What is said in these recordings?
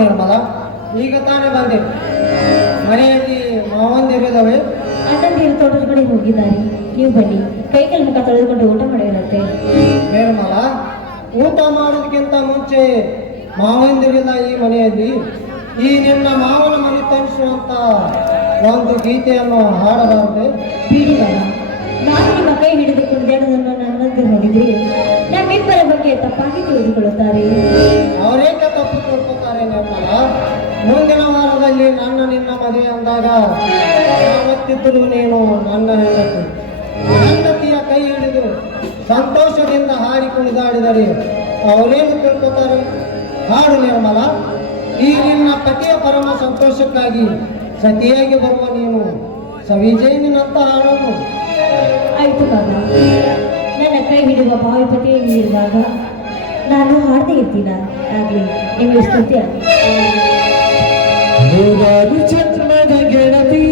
ನಿರ್ಮಲ, ಈಗ ತಾನೇ ಬಂದೆ. ಮನೆಯಲ್ಲಿ ಮಾವಂದಿರಿದವೆ. ಅಣ್ಣಂದಿರು ತೋಟದ ಕಡೆ ಹೋಗಿದ್ದಾರೆ. ನೀವು ಬನ್ನಿ, ಕೈಕಲ್ ಮುಖ ತೊಳೆದುಕೊಂಡು ಊಟ ಮಾಡಿರುತ್ತೆ. ನಿರ್ಮಲ, ಊಟ ಮಾಡೋದಕ್ಕಿಂತ ಮುಂಚೆ ಮಾವಂದಿರಿಲ್ಲ ಈ ಮನೆಯಲ್ಲಿ. ಈ ನಿನ್ನ ಮಾವನ ಮನೆ ತರಿಸುವಂತ ಒಂದು ಗೀತೆಯನ್ನು ಹಾಡಬಾರದೆ? ಬಿಡಿ ಬಾಬಾ, ನಾನು ನಿಮ್ಮ ಕೈ ಹಿಡಿದುಕೊಂಡು ಜನರನ್ನು ನನ್ನಂದಿರು ನೋಡಿದ್ರೆ ನಮ್ಮಿಬ್ಬರ ಬಗ್ಗೆ ತಪ್ಪಾಗಿ ತಿಳಿದುಕೊಳ್ಳುತ್ತಾರೆ. ಅವರೇಕೆ ತಪ್ಪು ತಿಳ್ಕೊತಾರೆ ನಿರ್ಮಲ? ಮುಂದಿನ ವಾರದಲ್ಲಿ ನನ್ನ ನಿನ್ನ ಮದುವೆ ಅಂದಾಗ ಯಾವತ್ತಿದ್ದರೂ ನೀನು ನನ್ನ ಹೆಂಡತಿಯ ಕೈ ಹಿಡಿದು ಸಂತೋಷದಿಂದ ಹಾಡಿ ಕುಣಿದಾಡಿದರೆ ಅವರೇನು ತಿಳ್ಕೊತಾರೆ? ಹಾಡು ನಿರ್ಮಲ. ಈ ನಿನ್ನ ಪತಿಯ ಪರಮ ಸಂತೋಷಕ್ಕಾಗಿ ಸತಿಯಾಗಿ ಬರುವ ನೀನು ಸವಿಜಯನಿನಂತ ಹಾಡನ್ನು. ಆಯ್ತು ಬಾಬಾ, ನನ್ನ ಕೈ ಹಿಡಿಯುವ ಭಾವಿಪತಿ ಇರುವಾಗ ನಾನು ಹಾಡದೇ ಇರ್ತೀನ. ಆಗ್ಲಿ, ನಿಮಗೆ ಸ್ತುತಿ ಆಗಲಿ. ನೂರಾರು ಚಂದ್ರನ ಗೆಳತಿ,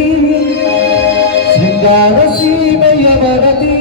ಶೃಂಗಾರ ಸೀಮೆಯ ಬರತಿ.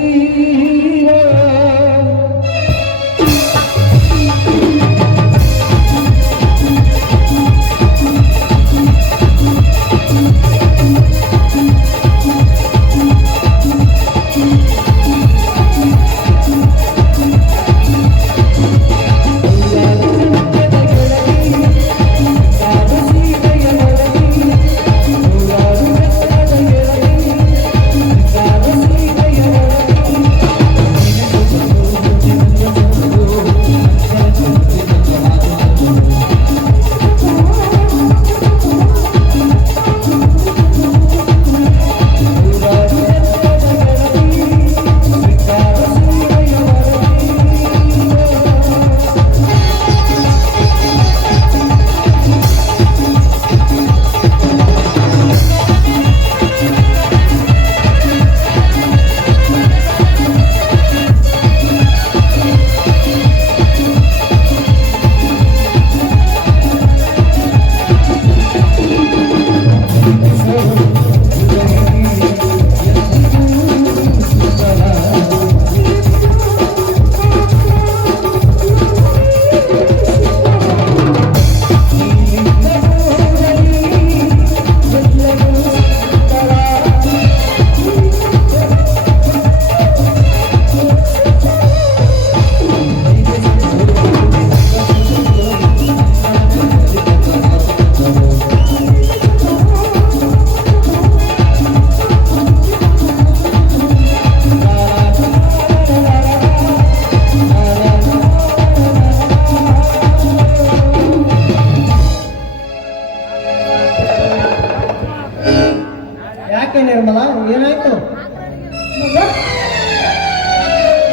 ಯಾಕೆ ನಿರ್ಮಲ, ಏನಾಯ್ತು?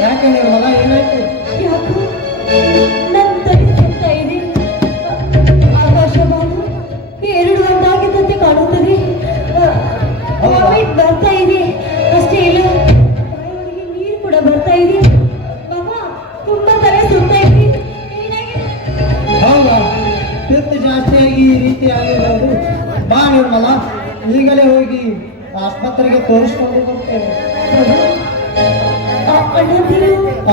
ಯಾಕೆ ನಿರ್ಮಲ, ಏನಾಯ್ತು? ಯಾಕೋ ನನ್ನ ತಲೆ ಸುತ್ತಾ ಇದೆ. ಆಕಾಶವಾಣಿ 2 ಗಂಟಾಗಿದ್ದಂತೆ ಕಾಣುತ್ತದೆ. ವಾಮಿಟ್ ಬರ್ತಾ ಇದೆ. ಅಷ್ಟೇ ಇಲ್ಲ, ಬಾಯಿಯೊಳಗೆ ನೀರು ಕೂಡ ಬರ್ತಾ ಇದೆ. ಬಾಬಾ, ತುಂಬಾ ತಲೆ ಸುತ್ತಾ ಇದೆ. ಏನಾಗಿದೆ? ಹೌದಾ? ಪಿತ್ತ ಜಾಸ್ತಿಯಾಗಿ ಈ ರೀತಿ ಆಗಿರೋದು. ಬಾ ನಿರ್ಮಲ, ಈಗಲೇ ಹೋಗಿ ಆಸ್ಪತ್ರೆಗೆ ತೋರಿಸ್ಕೊಂಡು ಬರ್ತೇನೆ.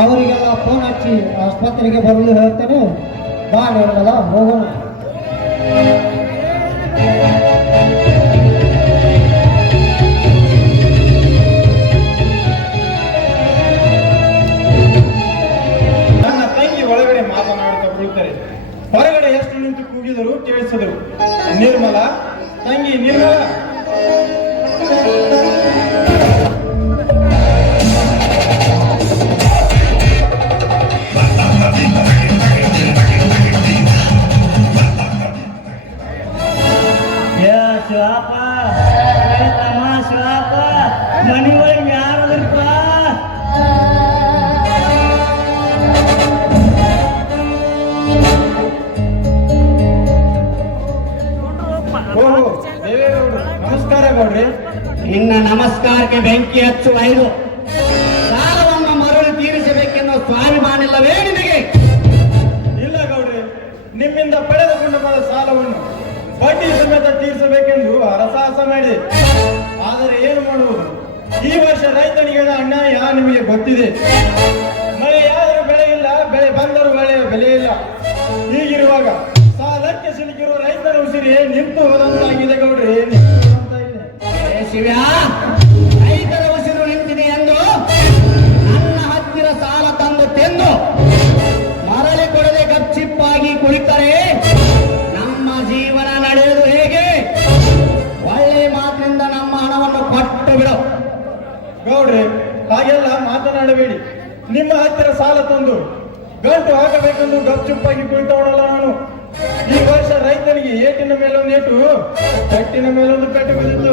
ಅವರಿಗೆಲ್ಲ ಫೋನ್ ಹಚ್ಚಿ ಆಸ್ಪತ್ರೆಗೆ ಬರಲು ಹೇಳ್ತೇನೆ. ಬಾ ನಿರ್ಮಲ, ಹೋಗೋಣ. ನನ್ನ ತಂಗಿ ಒಳಗಡೆ ಮಾತನಾಡುತ್ತಾ ಕುಳಿತರೆ ಹೊರಗಡೆ ಎಷ್ಟು ನಿಂತು ಕೂಗಿದರು ಕೇಳಿಸಿದರು. ನಿರ್ಮಲ, ತಂಗಿ ನಿರ್ಮಲ. ಶಿವಪ್ಪ, ಶಿವಪ್ಪ, ಮನಿ ಒಳಗೆ ಯಾರದ್ರಪ್ಪ? ನಮಸ್ಕಾರ ಗೌಡ್ರಿ. ನಿನ್ನ ನಮಸ್ಕಾರಕ್ಕೆ ಬೆಂಕಿ ಹಚ್ಚುವ ಇದು ಸಾಲವನ್ನು ಮರಳಿ ತೀರಿಸಬೇಕೆನ್ನೋ ಸ್ವಾಭಿಮಾನಿಲ್ಲವೇ ನಿನಗೆ? ಇಲ್ಲ ಗೌಡ್ರಿ, ನಿಮ್ಮಿಂದ ಪಡೆದುಕೊಂಡು ಬಂದ ಸಾಲವನ್ನು ಬಡ್ಡಿ ಸಮೇತ ತೀರಿಸಬೇಕೆಂದು ಹರಸಾಹಸ ಮಾಡಿ. ಆದರೆ ಏನು ಮಾಡುವುದು? ಈ ವರ್ಷ ರೈತನಿಗೆ ಅನ್ಯಾಯ ನಿಮಗೆ ಗೊತ್ತಿದೆ. ಮಳೆಯಾದರೂ ಬೆಳೆ ಇಲ್ಲ, ಬೆಳೆ ಬಂದರೂ ಬೆಳೆ ಬೆಲೆ ಇಲ್ಲ. ಹೀಗಿರುವಾಗ ಸಾಲಕ್ಕೆ ಸಿಲುಕಿ ಈಗಿರುವ ರೈತರ ಉಸಿರಿ ನಿಂತು ಹೋದಂತಾಗಿದೆ ಗೌಡ್ರಿ, ನಿಂತು ಹೋದಂತಾಗಿದೆ. ಶಿವ್ಯ, ರೈತರ ಉಸಿರು ನಿಂತಿದೆ ಎಂದು ನನ್ನ ಹತ್ತಿರ ಸಾಲ ತಂದು ತೆಂದು ಮರಳಿ ಕೊಡದೆ ಗಪ್ಚಿಪ್ಪಾಗಿ ಕುಳಿತರೆ ನಮ್ಮ ಜೀವನ ನಡೆಯುವುದು ಹೇಗೆ? ಒಳ್ಳೆ ಮಾತಿನಿಂದ ನಮ್ಮ ಹಣವನ್ನು ಕೊಟ್ಟು ಬಿಡು. ಗೌಡ್ರೆ, ಹಾಗೆಲ್ಲ ಮಾತನಾಡಬೇಡಿ. ನಿಮ್ಮ ಹತ್ತಿರ ಸಾಲ ತಂದು ಗಂಟು ಹಾಕಬೇಕೆಂದು ಗಪ್ಚುಪ್ಪಾಗಿ ಕುಳಿತವನಲ್ಲ ನಾನು. ಈ ವರ್ಷ ರೈತನಿಗೆ ಏಟಿನ ಮೇಲೊಂದು ಏಟು, ಪೆಟ್ಟಿನ ಮೇಲೊಂದು ಪೆಟ್ಟು ಬಿದ್ದಿತ್ತು.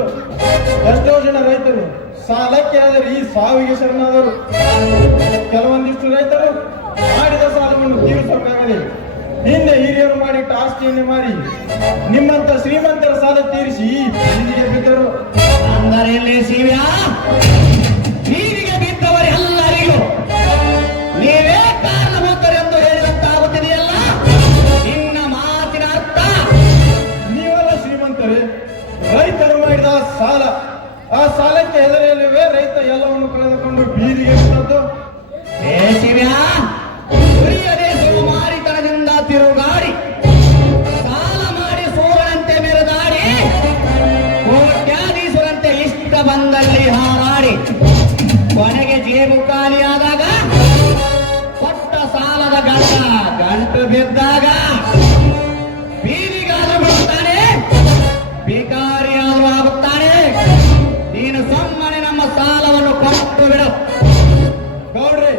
ಎಷ್ಟೋ ಜನ ರೈತರು ಸಾಲಕ್ಕೆ ಆದರೆ ಈ ಸಾವಿಗೆ ಶರಣಾದರು. ಕೆಲವೊಂದಿಷ್ಟು ರೈತರು ಮಾಡಿದ ಸಾಲವನ್ನು ತೀರಿಸೋಕ್ಕಾಗದೆ ಹಿಂದೆ ಹಿರಿಯರು ಮಾಡಿಟ್ಟ ಆಸ್ತಿಯನ್ನೇ ಮಾರಿ ನಿಮ್ಮಂತ ಶ್ರೀಮಂತರ ಸಾಲ ತೀರಿಸಿ ಬೀದಿಗೆ ಬಿದ್ದರು. ಅಂದರೆ ಇಲ್ಲಿ ಶಿವ್ಯ, ಬೀದಿಗೆ ಬಿದ್ದವರೆಲ್ಲರಿಗೂ ನೀವೇ ಕಾರಣಭೂತರೆಂದು ಹೇಳಿದಂತಾಗುತ್ತಿದೆಯಲ್ಲ. ನಿನ್ನ ಮಾತಿನ ಅರ್ಥ ನೀವೆಲ್ಲ ಶ್ರೀಮಂತರೇ. ರೈತರು ಮಾಡಿದ ಸಾಲ, ಆ ಸಾಲಕ್ಕೆ ಹೆದರಿಯಲ್ಲವೇ ರೈತ ಎಲ್ಲವನ್ನು ಕಳೆದುಕೊಂಡು ಬೀದಿಗೆ ಬಿದ್ದದ್ದು. ಏ ಶಿವ್ಯ, ಉರಿಯದೆ ಸೋಮಾರಿತನದಿಂದ ತಿರುಗಾಡಿ ಸಾಲ ಮಾಡಿ ಸೂರನಂತೆ ಮೆರೆದಾಡಿ ಕೋಟ್ಯಾಧೀಶರಂತೆ ಇಷ್ಟ ಬಂದಲ್ಲಿ ಹಾರಾಡಿ ಕೊನೆಗೆ ಜೇಬು ಖಾಲಿಯಾದಾಗ ಕೊಟ್ಟ ಸಾಲದ ಗಂಟು ಬಿದ್ದಾಗ ಬೀದಿಗಾದರೂ ಬಿಡುತ್ತಾನೆ, ಭಿಕಾರಿಯಾದರೂ ಆಗುತ್ತಾನೆ. ನೀನು ಸುಮ್ಮನೆ ನಮ್ಮ ಸಾಲವನ್ನು ಕೊಟ್ಟು ಬಿಡು. ಗೌಡ್ರೆ,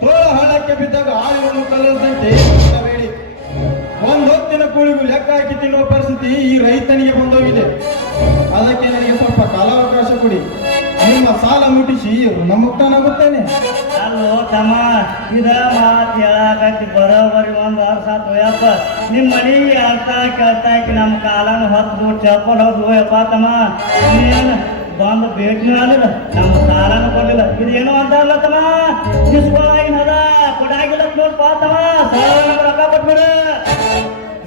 ತೋಳ ಹಳ್ಳಕ್ಕೆ ಬಿದ್ದಾಗ ಆಳುಗಳನ್ನು ಕಲಿಸದಂತೆ ಬೇಡಿ. ಒಂದು ಹೊತ್ತಿನ ಕೂಳಿಗೂ ಲೆಕ್ಕ ಹಾಕಿ ತಿನ್ನುವ ಪರಿಸ್ಥಿತಿ ಈ ರೈತನಿಗೆ ಬಂದೋಗಿದೆ. ಅದಕ್ಕೆ ನನಗೆ ಸ್ವಲ್ಪ ಕಾಲಾವಕಾಶ ಕೊಡಿ. ನಿಮ್ಮ ಸಾಲ ಮುಟ್ಟಿಸಿ ಮುಕ್ತನಾಗುತ್ತೇನೆ. ಅಲ್ಲೋ ತಮ್ಮ, ಇದ ಮಾತು ಹೇಳಾಕತ್ತಿ ಬರೋಬರಿ ಒಂದು ವರ್ಷ ಆತು ಯಪ್ಪ. ನಿಮ್ಮ ಮನೆಗೆ ಕೇಳ್ತಾಕಿ ನಮ್ಮ ಕಾಲನ ಹೊತ್ತು ಚಪ್ಪಲ್ ಹೊತ್ತು ಯಪ್ಪ ತಮ್ಮ. ನೀನು ಬಂದು ಭೇಟಿನೂ ಆಗಲಿಲ್ಲ, ನಮ್ಮ ಸಾಲನೂ ಕೊಡಲಿಲ್ಲ. ಇದೇನು ಅಂತ ಅಲ್ಲ ತಮ್ಮ, ನಿಸ್ಕೊಳಾಗಿನದ ಕೊಡಾಗಿಲ್ಲ ನೋಡ್ಪ ತಮ್ಮ. ಸಾಲ ನಮ್ಗೆ ರೊಕ್ಕ ಕೊಟ್ಬಿಡು.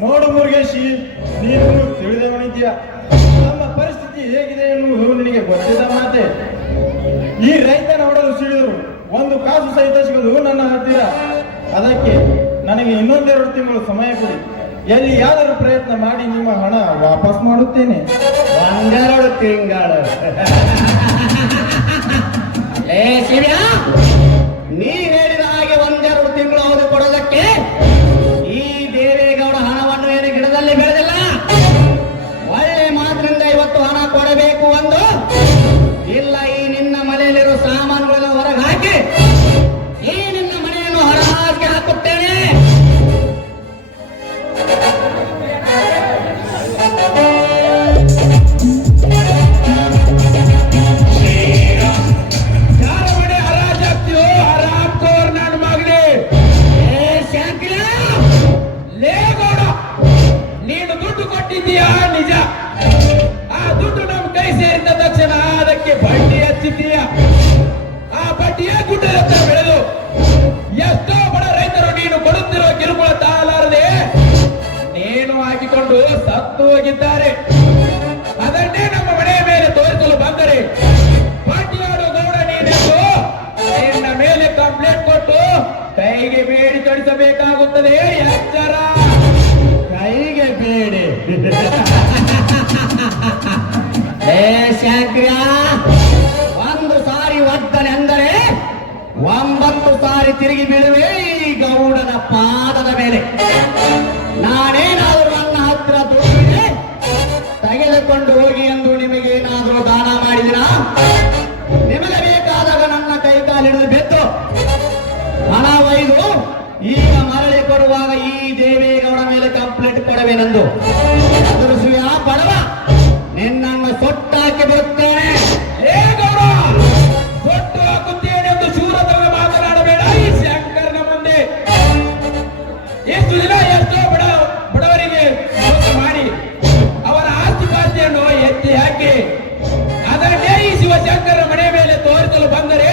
ನೋಡು ಮುರುಗೇಶಿ, ನೀನು ತಿಳಿದವನಿದ್ಯಾ. ನಮ್ಮ ಪರಿಸ್ಥಿತಿ ಹೇಗಿದೆ ಎನ್ನುವುದು ನಿನಗೆ ಗೊತ್ತಿದ್ದ ಮಾತೆ. ಈ ರೈತನ ಹೊಡೆದು ಸಿಡಿದರು ಒಂದು ಕಾಸು ಸಹಿತ ಸಿಗದು ನನ್ನ ಹತ್ತಿರ. ಅದಕ್ಕೆ ನನಗೆ ಇನ್ನೊಂದೆರಡು ತಿಂಗಳು ಸಮಯ ಕೊಡಿ. ಎಲ್ಲಿಯಾದರೂ ಪ್ರಯತ್ನ ಮಾಡಿ ನಿಮ್ಮ ಹಣ ವಾಪಸ್ ಮಾಡುತ್ತೇನೆ. ಒಂದೆರಡು ತಿಂಗಳು ಏ ಶಿವ್ಯ, ನೀ ಹೇಳಿದ ಹಾಗೆ ಒಂದೆರಡು ತಿಂಗಳು ಅವಧಿ ಕೊಡೋದಕ್ಕೆ ಈ ದೇವೇಗೌಡ ಹಣವನ್ನು ಏನು ಗಿಡದಲ್ಲಿ ಬೆಳೆದಿಲ್ಲ. ಒಳ್ಳೆ ಮಾತಿನಿಂದ ಇವತ್ತು ಹಣ ಕೊಡಬೇಕು ಒಂದು, ಇಲ್ಲ ಈ ನಿನ್ನ ಮನೆಯಲ್ಲಿರೋ ಸಾಮಾನುಗಳನ್ನು ಹೊರಗೆ ಹಾಕಿ ಈ ನಿನ್ನ ಮನೆಯನ್ನು ಹೊರಹಾಕಿ ಹಾಕುತ್ತೇನೆ. ನೀನು ದುಡ್ಡು ಕೊಟ್ಟಿದ್ದೀಯಾ ನಿಜ. ಆ ದುಡ್ಡು ನಮ್ಮ ಕೈ ಸೇರಿದ ತಕ್ಷಣ ಅದಕ್ಕೆ ಬಡ್ಡಿ ಹಚ್ಚಿದ್ದೀಯ. ಆ ಬಡ್ಡಿಯ ಗುಡ್ಡದತ್ತ ಬೆಳೆದು ಎಷ್ಟೋ ಬಡ ರೈತರು ನೀನು ಕೊಡುತ್ತಿರುವ ಕಿರುಕುಳ ತಾಳಲಾರದೆ ನೇಣು ಹಾಕಿಕೊಂಡು ಸತ್ತು ಹೋಗಿದ್ದಾರೆ. ಅದನ್ನೇ ನಮ್ಮ ಮನೆಯ ಮೇಲೆ ತೋರಿಸಲು ಬಂದರೆ ಪಾಟಿಯಾಡು ಗೌಡ ನೀನೆಂದು ನಿನ್ನ ಮೇಲೆ ಕಂಪ್ಲೇಂಟ್ ಕೊಟ್ಟು ಕೈಗೆ ಬೇಡಿ ತೊಡಿಸಬೇಕಾಗುತ್ತದೆ. ಎಚ್ಚರ. ಕೈಗೆ ಬೇಡಿ. ಏ ಶಂಕ್ರ, ಒಂದು ಸಾರಿ ಒದ್ದನೆ ಅಂದರೆ 9 ಸಾರಿ ತಿರುಗಿ ಬೀಳುವೆ ಈ ಗೌಡನ ಪಾದದ ಮೇಲೆ. ನಾನೇನಾದರೂ ನನ್ನ ಹತ್ರ ದುಡ್ಡಿದೆ ತೆಗೆದುಕೊಂಡು ಹೋಗಿ ಎಂದು ನಿಮಗೇನಾದರೂ ದಾನ ಮಾಡಿದಿನ? ನಿಮಗೆ ಬೇಕಾದಾಗ ನನ್ನ ಕೈ ಕಾಲಿಡಿದು ಬೆತ್ತು ಹಣ ಒಯ್ದು ಈಗ ಮರಳಿ ಕೊಡುವಾಗ ಈ ದೇವೇಗೌಡ ಮೇಲೆ ಕಂಪ್ಲೇಂಟ್ ಕೊಡಬೇನೆಂದು ಎದುರಿಸುವ ಬಡವ ನಿನ್ನನ್ನು ಸೊಟ್ಟಾಕಿ ಬಿಡುತ್ತೇನೆ. ಏ ಗೌಡ, ಕೊಟ್ಟು ಹಾಕುತ್ತೇನೆ ಎಂದು ಶೂರತನ ಮಾತನಾಡಬೇಡ ಈ ಶಂಕರನ ಮುಂದೆ. ಎಷ್ಟು ದಿನ ಎಷ್ಟೋ ಬಡವರಿಗೆ ಮೋಸ ಮಾಡಿ ಅವರ ಆಸ್ತಿ ಪಾಸ್ತಿಯನ್ನು ಎತ್ತಿ ಹಾಕಿ ಅದನ್ನೇ ಈ ಶಿವಶಂಕರ ಮನೆ ಮೇಲೆ ತೋರಿಸಲು ಬಂದರೆ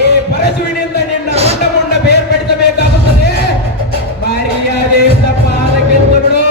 ಈ ಪರಶುವಿನಿಂದ ನಿನ್ನ ಮೊಂಡ ಬೇರ್ಪಡಿಸಬೇಕಾಗುತ್ತದೆ. ಮರ್ಯಾದೆಯಿಂದ ಪಾದಕ್ಕೆತ್ತು ಬಿಡು.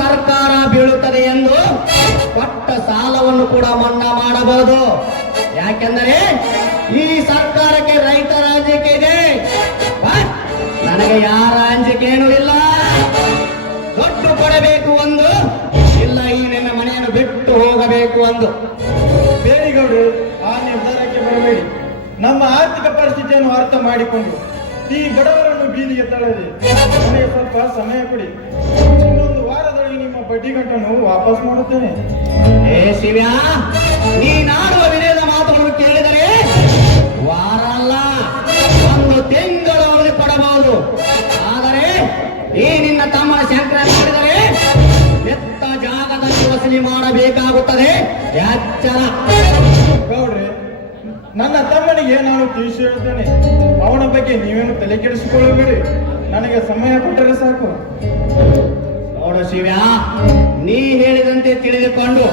ಸರ್ಕಾರ ಬೀಳುತ್ತದೆ ಎಂದು ಕೊಟ್ಟ ಸಾಲವನ್ನು ಕೂಡ ಮನ್ನಾ ಮಾಡಬಹುದು. ಯಾಕೆಂದರೆ ಈ ಸರ್ಕಾರಕ್ಕೆ ರೈತರ ಅಂಜಿಕೆ ಇದೆ, ಬಟ್ ನನಗೆ ಯಾರ ಅಂಜಿಕೆಯೂ ಇಲ್ಲ. ದುಡ್ಡು ಕೊಡಬೇಕು ಒಂದು, ಇಲ್ಲ ಈ ನಿನ್ನ ಮನೆಯನ್ನು ಬಿಟ್ಟು ಹೋಗಬೇಕು ಒಂದು. ಬೇಡಿಗೌಡರು ಆ ನಿರ್ಧಾರಕ್ಕೆ ಬರಬೇಡಿ. ನಮ್ಮ ಆರ್ಥಿಕ ಪರಿಸ್ಥಿತಿಯನ್ನು ಅರ್ಥ ಮಾಡಿಕೊಂಡು ಈ ಬಡವರನ್ನು ಬೀದಿಗೆ ತಳ್ಳದೆ ನನಗೆ ಸ್ವಲ್ಪ ಸಮಯ ಕೊಡಿ. ಇನ್ನೊಂದು ವಾರದಲ್ಲಿ ನಿಮ್ಮ ಬಡ್ಡಿ ಗಂಟನ್ನು ವಾಪಸ್ ಮಾಡುತ್ತೇನೆ. ಏ ಶಿವ್ಯಾ, ನೀನಾಡುವ ವಿನಯದ ಮಾತುಗಳನ್ನು ಕೇಳಿದರೆ ವಾರ ಅಲ್ಲ, ಒಂದು ತಿಂಗಳು ಕೊಡಬಹುದು. ಆದರೆ ಈ ನಿನ್ನ ತಮ್ಮನ ಶಂಕರ ನೋಡಿದರೆ ಎತ್ತ ಜಾಗದಲ್ಲಿ ವಸೂಲಿ ಮಾಡಬೇಕಾಗುತ್ತದೆ. ಎಚ್ಚರ. ಗೌಡ್ರೆ, ನನ್ನ ತಮ್ಮನಿಗೆ ನಾನು ತಿಳಿಸಿ ಹೇಳುತ್ತೇನೆ. ಅವನ ಬಗ್ಗೆ ನೀವೇನು ತಲೆ ಕೆಡಿಸಿಕೊಳ್ಳಬೇಡಿ. ನನಗೆ ಸಮಯ ಕೊಟ್ಟರೆ ಸಾಕು. ನೋಡು ಶಿವ್ಯಾ, ನೀ ಹೇಳಿದಂತೆ ತಿಳಿದುಕೊಂಡು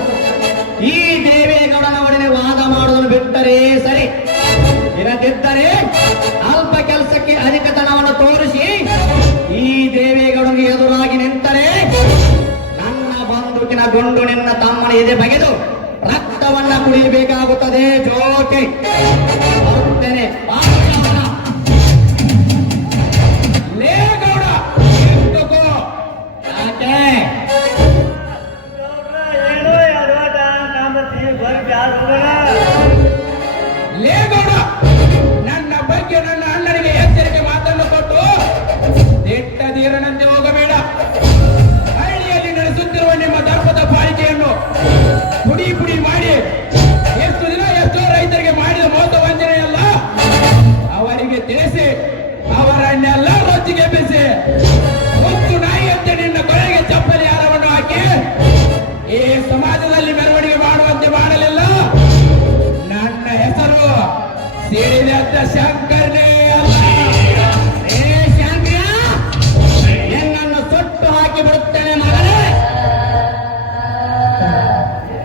ಈ ದೇವೇಗೌಡನ ಒಡನೆ ವಾದ ಮಾಡುವುದನ್ನು ಬಿಟ್ಟರೆ ಸರಿ. ಇರದಿದ್ದರೆ ಅಲ್ಪ ಕೆಲಸಕ್ಕೆ ಅಧಿಕತನವನ್ನು ತೋರಿಸಿ ಈ ದೇವೇಗೌಡನಿಗೆ ಎದುರಾಗಿ ನಿಂತರೆ ನನ್ನ ಬಂದೂಕಿನ ಗುಂಡು ನಿನ್ನ ತಮ್ಮನ ಎದೆ ಬಗೆದು ರಕ್ತವನ್ನ ಕುಡಿಯಬೇಕಾಗುತ್ತದೆ. ಜೋಕೆ ಬರುತ್ತೇನೆ. ಲೇ ಗೌಡ, ನಿಂತುಕೋ. ಯಾಕೆ? ಏನೋ ಎಡವಟ ಕಾಂಬತ್ತಿ ಬರ್ಗ ಯಾರು ಹೋಗೋಣ. ಲೇ ಗೌಡ, ನನ್ನ ಬಗ್ಗೆ ನನ್ನ ಅಣ್ಣನಿಗೆ ಎಚ್ಚರಿಕೆ ಮಾತನ್ನು ಕೊಟ್ಟು ದಿಟ್ಟಧೀರನಂತೆ ಹೋಗಬೇಡ. ಹಳ್ಳಿಯಲ್ಲಿ ನಡೆಸುತ್ತಿರುವ ನಿಮ್ಮ ದರ್ಪದ ಪಾಲಿಕೆಯನ್ನು ಪುಡಿ ಪುಡಿ ಮಾಡಿ ಎಷ್ಟು ದಿನ ಎಷ್ಟೋ ರೈತರಿಗೆ ಮಾಡಿದ ಮೋಸ ವಂಚನೆಯಲ್ಲ ಅವರಿಗೆ ತಿಳಿಸಿ ಅವರನ್ನೆಲ್ಲ ರೊಚ್ಚಿಗೆ ಬಿಸಿ ಮುತ್ತು ನಾಯಿಯಂತೆ ನಿನ್ನ ಕೊನೆಗೆ ಚಪ್ಪಲಿ ಹಾರವನ್ನು ಹಾಕಿ ಈ ಸಮಾಜದಲ್ಲಿ ಮೆರವಣಿಗೆ ಮಾಡುವಂತೆ ಮಾಡಲಿಲ್ಲ. ನನ್ನ ಹೆಸರು ಸಿಡಿದಂತ ಶಂಕರನೇ ಅಲ್ಲ. ಏ ಶಂಕರ, ನಿನ್ನನ್ನು ಸುಟ್ಟು ಹಾಕಿ ಬಿಡುತ್ತೇನೆ ಮಗನೇ.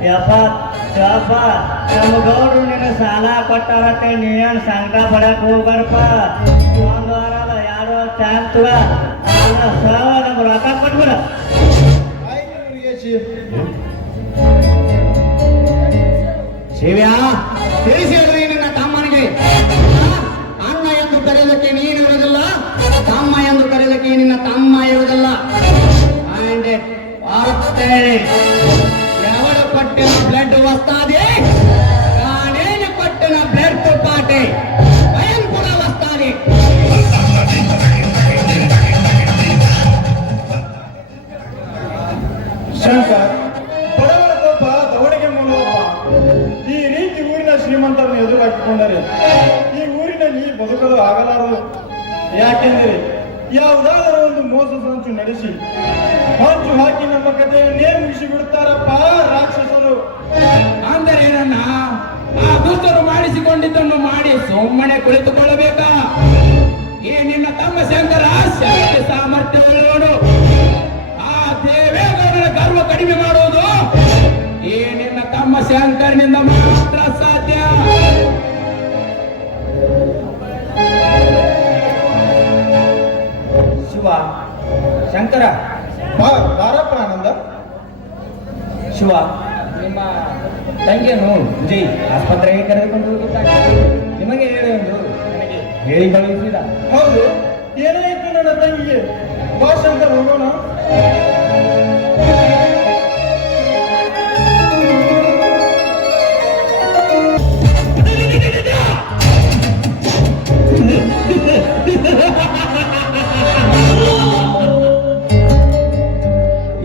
ಯಪ್ಪ ಯಪ್ಪ, ನಮ್ಮ ಗೌಡ್ರು ನಿನ್ನ ಸಾಲ ಕೊಟ್ಟಾರತ್ತೆ, ನೀವೇನು ಸಂಕಟ ಪಡಕ್ ಹೋಗ್ಬಾರಪ್ಪ. ಒಂದು ವಾರ ಅಲ್ಲ, 2 ವಾರ ಟೈಮ್ ತಗ, ನಮ್ಮ ರೊಕ್ಕ ಕೊಟ್ಬಿಡ. ಆಯ್ತು ಮುರುಗೇಶಿ. ಶಿವ್ಯಾ, ತಿಳಿಸಿ ಹೇಳ್ರಿ ನಿನ್ನ ತಮ್ಮನಿಗೆ. ಅಣ್ಣ ಎಂದು ಕರೆಯೋದಕ್ಕೆ ನೀನು ಇರುವುದಿಲ್ಲ, ತಮ್ಮ ಎಂದು ಕರೆಯೋದಕ್ಕೆ ನಿನ್ನ ತಮ್ಮ ಇರುವುದಿಲ್ಲ. ಬರುತ್ತೇನೆ. ఎవడు కొట్టిన బ్లడ్ వస్తాది, నేను కొట్టిన బ్లడ్ పాటే భయం కూడా వస్తాది. ಶಂಕರ್, ಬಡವರ ಕೋಪ ದವಡೆಗೆ ಮೂಲವಪ್ಪ. ಈ ರೀತಿ ಊರಿನ ಶ್ರೀಮಂತರನ್ನು ಎದುರು ಹಾಕಿಕೊಂಡರೆ ಈ ಊರಿನಲ್ಲಿ ಬದುಕಲು ಆಗಲಾರದು. ಯಾಕೆಂದರೆ ಯಾವುದಾದರೂ ಒಂದು ಮೋಸ ಸಂಚು ನಡೆಸಿ ಹೊಂಚು ಹಾಕಿ ನಮ್ಮ ಕಥೆಯನ್ನೇ ಮುಗಿಸಿ ಬಿಡುತ್ತಾರಪ್ಪ ರಾಕ್ಷಸರು. ಅಂದರೆ ನನ್ನ ಆ ದುಷ್ಟರು ಮಾಡಿಸಿಕೊಂಡಿದ್ದನ್ನು ಮಾಡಿ ಸುಮ್ಮನೆ ಕುಳಿತುಕೊಳ್ಳಬೇಕಾ? ಈ ನಿನ್ನ ತಮ್ಮ ಶಂಕರ ಶಕ್ತಿ ಸಾಮರ್ಥ್ಯವುಳ್ಳವನು. ಆ ದೇವೇಗೌಡನ ಗರ್ವ ಕಡಿಮೆ ಮಾಡುವುದು ಈ ನಿನ್ನ ತಮ್ಮ ಶಂಕರನಿಂದ ಮಾತ್ರ ಸಾಧ್ಯ. ಶಿವ, ಶಂಕರ, ಬಾರಪ್ಪ ಆನಂದ. ಶಿವ, ನಿಮ್ಮ ತಂಗಿಯನ್ನು ವಿಜಯ್ ಆಸ್ಪತ್ರೆಗೆ ಕರೆದುಕೊಂಡು ಹೋಗಿದ್ದಾನೆ. ನಿಮಗೆ ಹೇಳಿ ಎಂದು ನನಗೆ ಹೇಳಿ ಕಳುಹಿಸಿದ. ಹೌದು, ಏನಾಯಿತು ನನ್ನ ತಂಗಿಗೆ? ಬಾ ಶಂಕರ್, ಹೋಗೋಣ.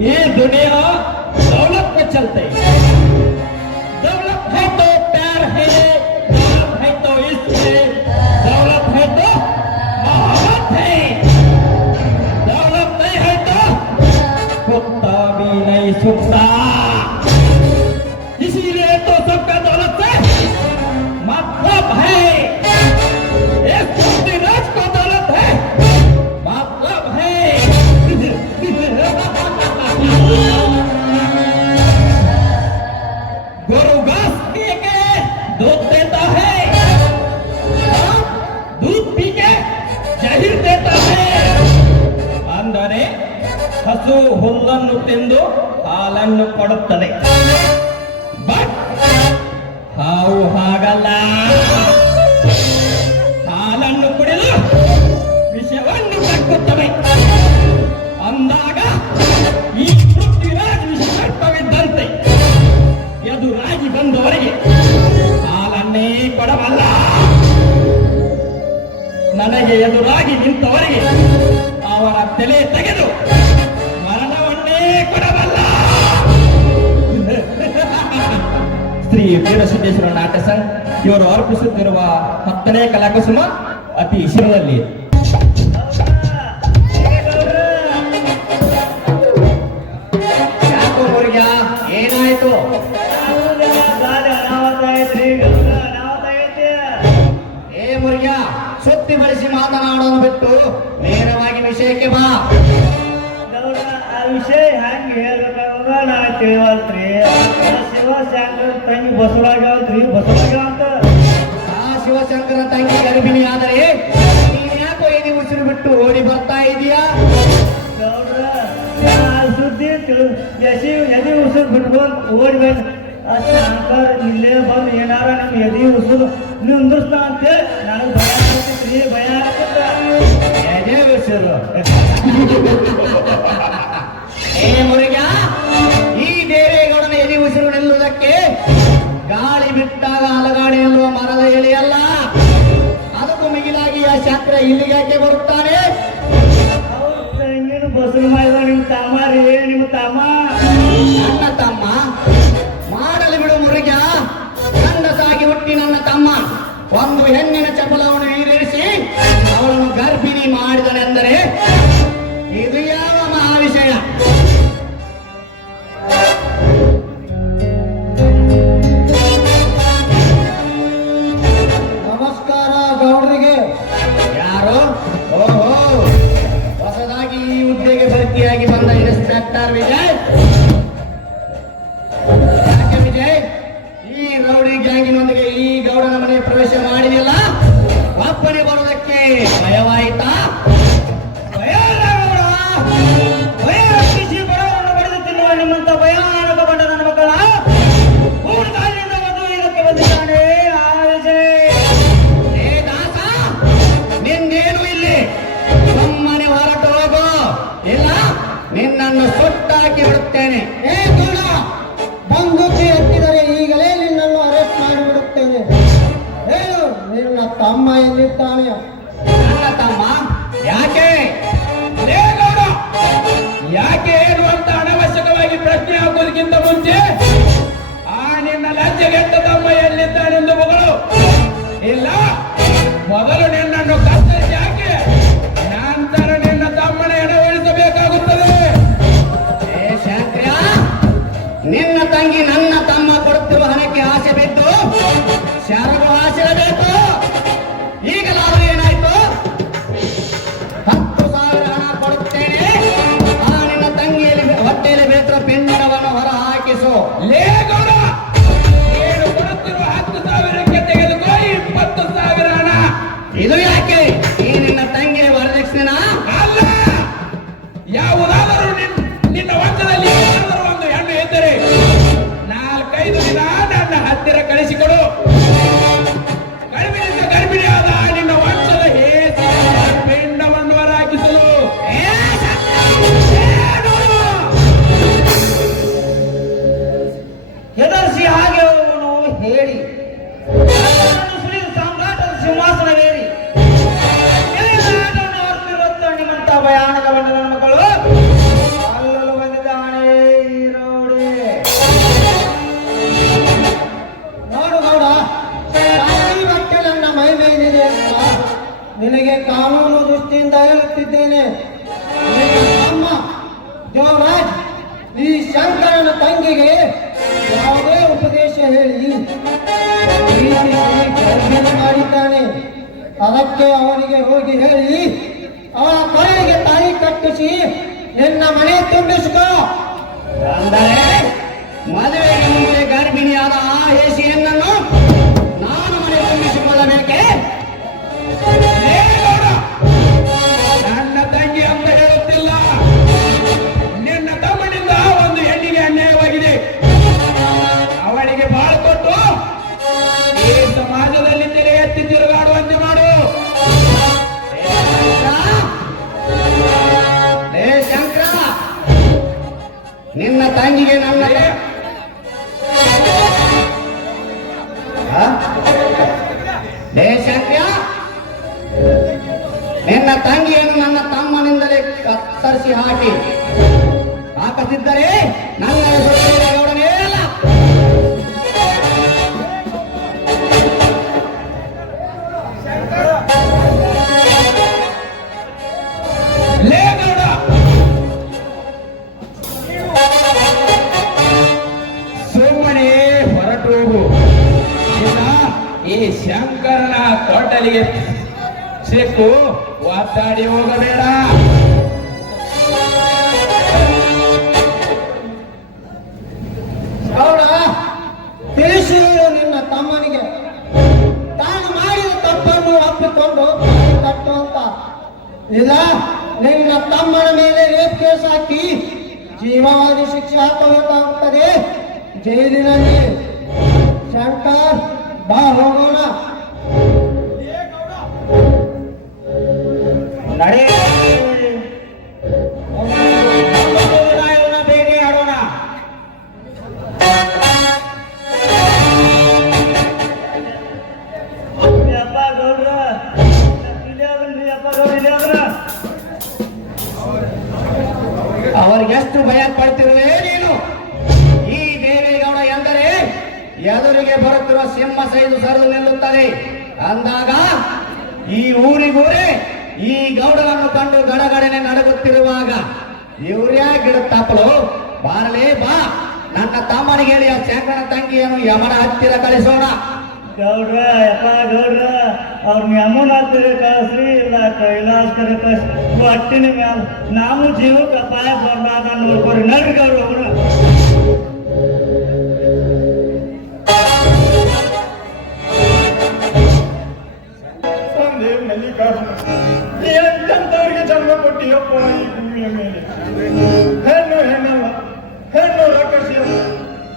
ये दुनिया दौलत पे चलते, दौलत है तो प्यार है, दौलत है तो इश्क है, दौलत है तो मोहब्बत है, दौलत नहीं है तो कुत्ता भी नहीं सूखता. इसीलिए तो सबका दौलत से मतलब है. इस राज को दौलत है, मतलब है. गोरु घास पी के दूध देता है, दूध पी के जहर देता है. ಅಂದರೆ ಹಸು ಹುಲ್ಲನ್ನು ತಿಂದು ಹಾಲನ್ನು ಕೊಡುತ್ತದೆ. ಬಟ್ ಹಾವು ಹಾಗಲ್ಲ. ಹಾಲನ್ನು ಕುಡಿದು ವಿಷವನ್ನು ಕಕ್ಕುತ್ತವೆ. ಅಂದಾಗ ಈ ಪೃಥ್ವಿರಾಜ್ ವಿಷ ಸರ್ಪವಿದ್ದಂತೆ ಎದುರಾಗಿ ಬಂದವರಿಗೆ ಹಾಲನ್ನೇ ಕೊಡಬಲ್ಲ. ನನಗೆ ಎದುರಾಗಿ ನಿಂತವರಿಗೆ ಅವರ ತಲೆ ತೆಗೆದು ಮರಣವನ್ನೇ ಕೊಡಬಲ್ಲ. ಶ್ರೀ ವೀರಸಿದ್ದೇಶ್ವರ ನಾಟ್ಯ ಸಂಘ ಇವರು ಅರ್ಪಿಸುತ್ತಿರುವ 10ನೇ ಕಲಾಕುಸುಮ ಅತಿ ಶಿರದಲ್ಲಿ. ಯಾಕೋ ಮುರುಗ, ಏನಾಯ್ತು? ಏ ಮುರುಗ, ಸುತ್ತಿ ಬಳಸಿ ಮಾತನಾಡೋದು ಬಿಟ್ಟು ನೇರವಾಗಿ ವಿಷಯಕ್ಕೆ ಬಾ. ಆ ವಿಷಯ ಹೆಂಗೆ ಹೇಳ್ಬೇಕಂದ್ರೆ ನನಗೆ ತಿಳಿವಲ್ತ್ರಿ. ಶಿವಶಂಕರ ತಂಗಿ ಬಸವರಾಗ್ಯಾವ್ರಿ, ಬಸವರಾಗ್ಯಾವ ಅಂತ. ಆ ಶಿವಶಂಕರ ತಂಗಿ ಗರ್ಭಿಣಿ ಆದರೆ ನೀನ್ ಯಾಕೋ ಎದಿ ಉಸಿರು ಬಿಟ್ಟು ಓಡಿ ಬರ್ತಾ ಇದೀಯಾ? ಗೌಡ್ರ, ಆ ಸುದ್ದಿ ಎದಿ ಉಸಿರು ಬಿಟ್ಕೊಂಡು ಓಡ್ಬೇಕು. ಆ ಶಂಕರ್ ಇಲ್ಲೇ ಬಂದು ಏನಾರ ನಿಮ್ ಎದಿ ಉಸಿರು ನಿಂದಿಸ್ತಾ ಅಂತೇಳಿ ನನಗೆ ಭಯ ಆಗ್ತೈತ್ರಿ, ಭಯ ಆಗ್ತದ. ಎದೆ ಉಸಿರು. ಏ ಮುರುಗ, ಈ ದೇವೇಗೌಡನ ಎದೆ ಉಸಿರು ನಿಲ್ಲುವುದಕ್ಕೆ ಗಾಳಿ ಬಿಟ್ಟಾಗ ಅಲಗಾಡಿ ನಿಲ್ಲುವ ಮರದ ಎಲೆಯಲ್ಲ. ಅದಕ್ಕೂ ಮಿಗಿಲಾಗಿ ಆ ಶಂಕರ ಇಲ್ಲಿಗೆ ಯಾಕೆ ಬರುತ್ತಾನೆ? ಅವ್ರ ತಂಗಿನ ಬಸರು ಮಾಡಿದ ನಿಮ್ಮ ತಮ್ಮ ರೀ, ನಿಮ್ಮ ತಮ್ಮ. ನನ್ನ ತಮ್ಮ ಮಾಡಲು ಬಿಡು ಮುರುಗ. ಗಂಡಸಾಗಿ ಹುಟ್ಟಿ ನನ್ನ ತಮ್ಮ ಒಂದು ಹೆಣ್ಣಿನ ಚಪಲವನ್ನು ಈಡೇರಿಸಿ ಅವಳನ್ನು ಗರ್ಭಿಣಿ ಮಾಡಿದನೆಂದರೆ ಇದು ಯಾವ ಮಹಾ ವಿಷಯ? ನಮಸ್ಕಾರ ಗೌಡ್ರಿಗೆ. ಯಾರು? ಓಹೋ, ಹೊಸದಾಗಿ ಈ ಹುದ್ದೆಗೆ ಭರ್ತಿಯಾಗಿ ಬಂದ ಇನ್ಸ್ಪೆಕ್ಟರ್ ವಿಜಯ್. ಯಾಕೆ ವಿಜಯ್, ಈ ರೌಡಿ ಗ್ಯಾಂಗಿನೊಂದಿಗೆ ಈ ಗೌಡನ ಮನೆ ಪ್ರವೇಶ ಮಾಡಿದಿಲ್ಲ? ಒಪ್ಪನೆ ಬರೋದಕ್ಕೆ ಭಯವಾಯಿತಾ? ಭಯ ಅರ್ಪಿಸಿ ಬಡವರನ್ನು ಬಡಿದು ತಿನ್ನುವ ನಿಮ್ಮಂತ ಭಯಾನಕ ಬಂಡ ನನ್ನ ಮಕ್ಕಳ ಊರ್ದಾಗಿನಿಂದ ಬಂದು ಇದಕ್ಕೆ ಬಂದಿದ್ದಾನೆ ಆ ವಿಜಯ್. ಏ ದಾಸ, ನಿನ್ನೇನು ಇಲ್ಲಿ? ಸುಮ್ಮನೆ ಹೊರಟು ಹೋಗು, ಇಲ್ಲ ನಿನ್ನನ್ನು ಸುಟ್ಟಾಕಿ ಬಿಡುತ್ತೇನೆ. ಏ ಗೌಡ, ಬಂದೂಕಿ ಎತ್ತಿದರೆ ಈಗಲೇ ನಿನ್ನನ್ನು ಅರೆಸ್ಟ್ ಮಾಡಿಬಿಡುತ್ತೇನೆ. ಹೇಳು, ನಿನ್ನ ತಮ್ಮ ಎಲ್ಲಿದ್ದಾನೆ? ನನ್ನ ತಮ್ಮ ಯಾಕೆ? ಲೇ ಗೌಡ, ಯಾಕೆ ಏನು ಅಂತ ಅನವಶ್ಯಕವಾಗಿ ಪ್ರಶ್ನೆ ಹಾಕೋದಕ್ಕಿಂತ ಮುಂಚೆ ಆ ನಿನ್ನ ಲಜ್ಜೆಗೆಟ್ಟ ತಮ್ಮ ಎಲ್ಲಿದ್ದಾನೆಂದು ಮಗಳು ಇಲ್ಲ, ಮೊದಲು ನಿನ್ನನ್ನು ಕತ್ತರಿಸಿ ಹಾಕಿ ನಂತರ ನಿನ್ನ ತಮ್ಮನ ಎಣವಳಿಸಬೇಕಾಗುತ್ತದೆ. ಏ ಶಂಕ್ರ, ನಿನ್ನ ತಂಗಿ ನನ್ನ ತಮ್ಮ ಕೊಡುತ್ತಿರುವ ಹಣಕ್ಕೆ ಆಸೆ ಬಿದ್ದು ಶರಗು ಆಸೆರಬೇಕು. ಈಗಲಾದರೂ ಏನಾಯ್ತು? 10,000 ಹಣ ಕೊಡುತ್ತೇನೆ. ಆ ನಿನ್ನ ತಂಗಿಯಲ್ಲಿ ಹೊಟ್ಟೆಯಲ್ಲಿ ಬೇತ್ರ ಪಿಂಡವನ್ನು ಹೊರ ಹಾಕಿಸು. ಲೇ ಗೌಡ, ಏನು ಕೊಡುತ್ತಿರುವ 10,000ಕ್ಕೆ ತೆಗೆದುಕೋ 20,000 ಹಣ. ಇದು ಯಾಕೆ? ಈ ನಿನ್ನ ತಂಗಿಯ ವರದಕ್ಷಿಣೆನಾ? ಅಲ್ಲ, ಯಾವುದಾದರೂ ನಿನ್ನ ವಂಶದಲ್ಲಿ ಏನಾದರೂ ಒಂದು ಹೆಣ್ಣು ಇದ್ದರೆ 4-5 ದಿನ ನನ್ನ ಹತ್ತಿರ ಕಳಿಸಿಕೊಡು. ಗರ್ಭಿಣಿಯಾದ ನಿನ್ನ ವಂಶದ ಹೇಸಿ ಪಿಂಡವನ್ನು ಹೊರಹಾಕಿಸಲು. ಹೆದರಿಸಿ ಹಾಗೆ ಅವನು ಹೇಳಿ ನನ್ನನ್ನು ಸುಳಿದು ಸಾಮ್ರಾಟದ ಸಿಂಹಾಸನವೇರಿ ನಿಮ್ಮಂತ ಭಯಾನಕ ಬಂಡ ನನ್ನ ಮಕ್ಕಳು ಅಲ್ಲಲು ಬಂದಿದ್ದಾನೆ ಈ ರೌಡಿ. ನೋಡು ಗೌಡ, ರಾತ್ರಿ ಬಟ್ಟೆ ನನ್ನ ಮೈ ಮೇಲಿದೆ ಅಂತ ನಿನಗೆ ಕಾನೂನು ದೃಷ್ಟಿಯಿಂದ ಹೇಳುತ್ತಿದ್ದೇನೆ. ನಿನ್ನ ತಮ್ಮ ದೇವರಾಜ್ ಈ ಶಂಕರನ ತಂಗಿಗೆ ಯಾವುದೇ ಉಪದೇಶ ಹೇಳಿ ಗರ್ಭಿಣಿ ಮಾಡಿದ್ದಾನೆ. ಅದಕ್ಕೆ ಅವನಿಗೆ ಹೋಗಿ ಹೇಳಿ ಅವಳ ಕೈಗೆ ತಾಳಿ ಕಟ್ಟಿಸಿ ನಿನ್ನ ಮನೆ ತುಂಬಿಸಿಕೋ. ಅಂದರೆ ಮದುವೆಗೆ ಮುಂಚೆ ಗರ್ಭಿಣಿಯಾದ ಆ ಹೇಸಿಯನ್ನನ್ನು ನಾನು ಮನೆ ತುಂಬಿಸಿಕೊಳ್ಳಬೇಕೆ? ಲೇ ಗೌಡ, ನನ್ನ ತಂಗಿ ಅಂತ ಹೇಳುತ್ತಿಲ್ಲ, ನಿನ್ನ ನಿನ್ನ ತಂಗಿಗೆ ನನ್ನ ಶಂಕ್ಯ, ನಿನ್ನ ತಂಗಿಯನ್ನು ನನ್ನ ತಮ್ಮನಿಂದಲೇ ಕತ್ತರಿಸಿ ಹಾಕದಿದ್ದರೆ ನನ್ನ ಹೆಸರು ಗೌಡನೇ ಅಲ್ಲ. ಲೇ ಗೌಡ, ಸುಮ್ಮನೆ ಹೊರಟು ಹೋಗು. ಇನ್ನ ಈ ಶಂಕರನ ತೊಟ್ಟಲಿಗೆ ಸಿಕ್ಕು ಒತ್ತಾಡಿ ಹೋಗಬೇಡ. ಗೌಡ, ತಿಳಿಸಿರು ನಿನ್ನ ತಮ್ಮನಿಗೆ ತಾನು ಮಾಡಿದ ತಪ್ಪನ್ನು ಒಪ್ಪಿಕೊಂಡು ಕಟ್ಟು ಅಂತ. ಇಲ್ಲ ನಿನ್ನ ತಮ್ಮನ ಮೇಲೆ ರೇಪ್ ಕೇಸ್ ಹಾಕಿ ಜೀವಾವಧಿ ಶಿಕ್ಷೆ ಹಾಕಬೇಕಾಗುತ್ತದೆ ಜೈಲಿನಲ್ಲಿ. ಶಂಕರ್, ಬಾ ಹೋಗೋಣ. ನಡೆ ಬೇಗ ಆಡೋಣ. ಅಪ್ಪ ಗೌಡ್ರ ಇಲ್ಲೇ ಅದ್ರಿ ಅಪ್ಪ ಗೌಡ್ರ ಇಲ್ಲೇ ಅದ್ರ. ಅವರಿಗೆಷ್ಟು ಭಯ ಪಡ್ತಿರುವೆ ನೀನು? ಈ ದೇವೇಗೌಡ ಎಂದರೆ ಎದುರಿಗೆ ಬರುತ್ತಿರುವ ಸಿಂಹ ಸೈದು ಸರಿದು ನಿಲ್ಲುತ್ತದೆ ಅಂದಾಗ ಈ ಊರಿಗೂರೇ ಈ ಗೌಡರನ್ನು ಕಂಡು ಗಡಗಡನೆ ನಡಗುತ್ತಿರುವಾಗ ಇವ್ರ್ಯಾಗಿಡುತ್ತಪ್ಪಳು ಬಾರಲೇ ಬಾ, ನನ್ನ ತಮ್ಮನಿಗೆ ಹೇಳಿ ಆ ಶಂಕರನ ತಂಗಿಯನ್ನು ಯಮನ ಹತ್ತಿರ ಕಳಿಸೋಣ. ಗೌಡ್ರ ಯಪ್ಪ ಗೌಡ್ರ ಅವ್ರ ಯಮುನ ಹತ್ತಿರ ಕಳಿಸ್ರಿ, ಇಲ್ಲ ಕೈಲಾಸಕರ ಕಳಿಸ್ರಿ. ಒಟ್ಟಿನ ಮ್ಯಾಲ ನಾವು ಜೀವಕ್ಕೆ ಅಪಾಯ ಬರ್ಲಾದ ನೋಡ್ಕೊರಿ. ನಡ್ರಿ ಗೌಡ್ರ ಹೋಗೋಣ. ತಂದೆ ಮಲ್ಲಿಕಾರ್ಜುನ, ನೀ ಎಂತೆಂಥವ್ರಿಗೆ ಜನ್ಮ ಕೊಟ್ಟಿಯಪ್ಪ ಈ ಭೂಮಿಯ ಮೇಲೆ. ಹೆಣ್ಣು ಹೆಣ್ಣಲ್ಲ, ಹೆಣ್ಣು ರಕಸಿಯಲ್ಲ,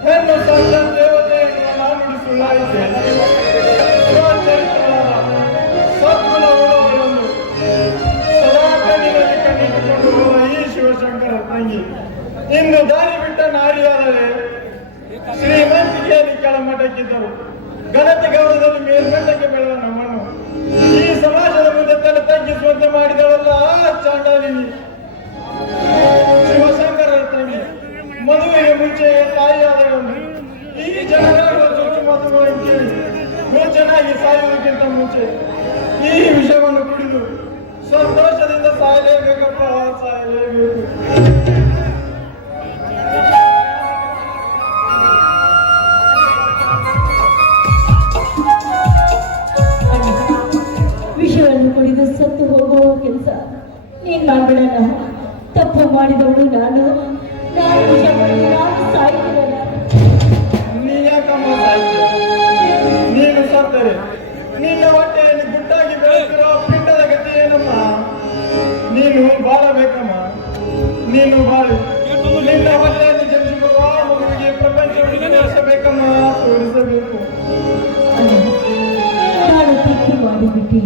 ಹೆಣ್ಣು ಸಾಕ್ಷಾತ್ ದೇವತೆ ಎನ್ನುವ ನಾನುಡಿ ಸುಳ್ಳಾಯಿತೆ. ಸದ್ಗುಣವುಳ್ಳವಳೊಂದು ಸದಾ ಕಣ್ಣಿನಲ್ಲಿ ಕಣ್ಣಿಟ್ಟುಕೊಂಡು ಹೋದ ಈ ಶಿವಶಂಕರ ತಂಗಿ ಇಂದು ದಾರಿ ಬಿಟ್ಟ ನಾರಿಯಾದರೆ ಶ್ರೀಮಂತಿಕೆಯಲ್ಲಿ ಕೆಳಮಟ್ಟಕ್ಕಿದ್ದರು, ಘನತೆ ಗೌರವದಲ್ಲಿ ಮೇಲ್ಮಟ್ಟಕ್ಕೆ ಬೆಳೆದ ನಮ್ಮನ್ನು ಈ ಸಮಾಜದ ಮುಂದೆ ತಲೆ ತಗ್ಗಿಸುವಂತೆ ಮಾಡಿದವಲ್ಲ ಚಾಂಡಾಲಿನಿ. ಶಿವಶಂಕರರ ತಂಗಿ ಮದುವೆಗೆ ಮುಂಚೆ ತಾಯಿಯಾದವನು ಈ ಜನರ ಚುಚ್ಚು ಮಾತುಗಳನ್ನು ಕೇಳಿ ಚೆನ್ನಾಗಿ ಸಾಯುವುದಕ್ಕಿಂತ ಮುಂಚೆ ಈ ವಿಷಯವನ್ನು ಕುಡಿದು ಸಂತೋಷದಿಂದ ಸಾಯಲೇಬೇಕಪ್ಪ, ಸಾಯಲೇಬೇಕು. ವಿಷವನ್ನು ಕುಡಿದು ಸತ್ತು ಹೋಗುವ ಕೆಲಸ ನೀನ್ ಮಾಡ್ಬಿಡಲ್ಲ. ತಪ್ಪು ಮಾಡಿದವಳು ನಾನು ವಿಷ ಕುಡಿದು ನಾನು ಸಾಯ್ತಿರಲ್ಲ. ನೀ ಯಾಕಮ್ಮ ಸಾಯ್ತೀಯ? ನೀನು ಸತ್ತರೆ ನಿನ್ನ ಹೊಟ್ಟೆಯಲ್ಲಿ ಗುಟ್ಟಾಗಿ ಬೆಳೆದಿರೋ ಪಿಂಡದ ಗತಿ ಏನಮ್ಮ? ನೀನು ಬಾಳಬೇಕಮ್ಮ, ನೀನು ಬಾಳು. ನಿನ್ನ ಹೊಟ್ಟೆಯಲ್ಲಿ ಜನಿಸಿರುವ ಮಗುವಿಗೆ ಪ್ರಪಂಚವನ್ನು ತೋರಿಸಬೇಕಮ್ಮ, ತೋರಿಸಬೇಕು. ನಾನು ತಪ್ಪು ಮಾಡಿಬಿಟ್ಟೆ.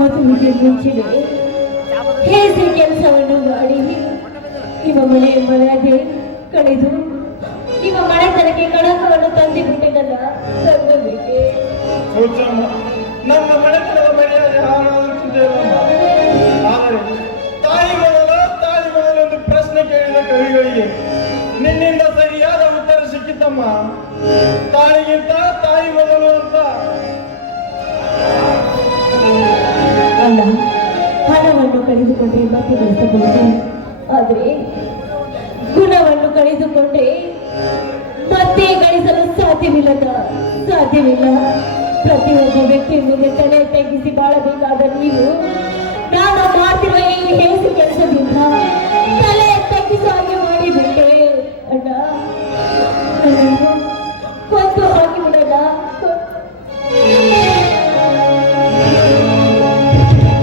ಮದುವೆಗೆ ಮುಂಚೆನೆ ಹೇಸಿ ಕೆಲಸವನ್ನು ಮಾಡಿ ನಿಮ್ಮ ಮನೆಯ ಮರ್ಯಾದೆ ಕಳೆದು ನಿಮ್ಮ ಮನೆತನಕ್ಕೆ ಕಳಂಕವನ್ನು ತಂದುಬಿಟ್ಟಿದ್ದಲ್ಲ ತಂದಬೇಕೆ. ಹುಚ್ಚಮ್ಮ, ನಮ್ಮ ಮನೆತನದ ಮರ್ಯಾದೆ ಹಾಳಾದ ಚಿಂತೆ ಇಲ್ಲಮ್ಮ. ಆದರೆ ತಾಯಿ ಮೊದಲು ಒಂದು ಪ್ರಶ್ನೆ ಕೇಳಿದ ಕವಿಗಳಿಗೆ ನಿನ್ನಿಂದ ಸರಿಯಾದ ಉತ್ತರ ಸಿಕ್ಕಿತಮ್ಮ. ತಾಯಿಗಿಂತ ತಾಯಿ ಮೊದಲು ಅಂತ. ಅಲ್ಲ, ಹಣವನ್ನು ಕಳೆದುಕೊಂಡೇ ಮತ್ತೆ ಗಳಿಸಬಹುದು, ಆದರೆ ಗುಣವನ್ನು ಕಳೆದುಕೊಂಡೇ ಮತ್ತೆ ಗಳಿಸಲು ಸಾಧ್ಯವಿಲ್ಲ. ಪ್ರತಿಯೊಬ್ಬ ವ್ಯಕ್ತಿ ಮುಂದೆ ತಲೆ ತಗ್ಗಿಸಿ ಬಾಳಬೇಕಾದ ನೀವು ನಾನು ಮಾಡ್ತಿರುವ ಈ ಹೇಸಿ ಕೆಲಸದಿಂದ ತಲೆ ತಗ್ಗಿಸೋ ಹಾಗೆ ಮಾಡಿಬಿಟ್ಟೆ ಅಣ್ಣ. ಕೊಂದು ಹಾಕಿಬಿಡಲ್ಲ.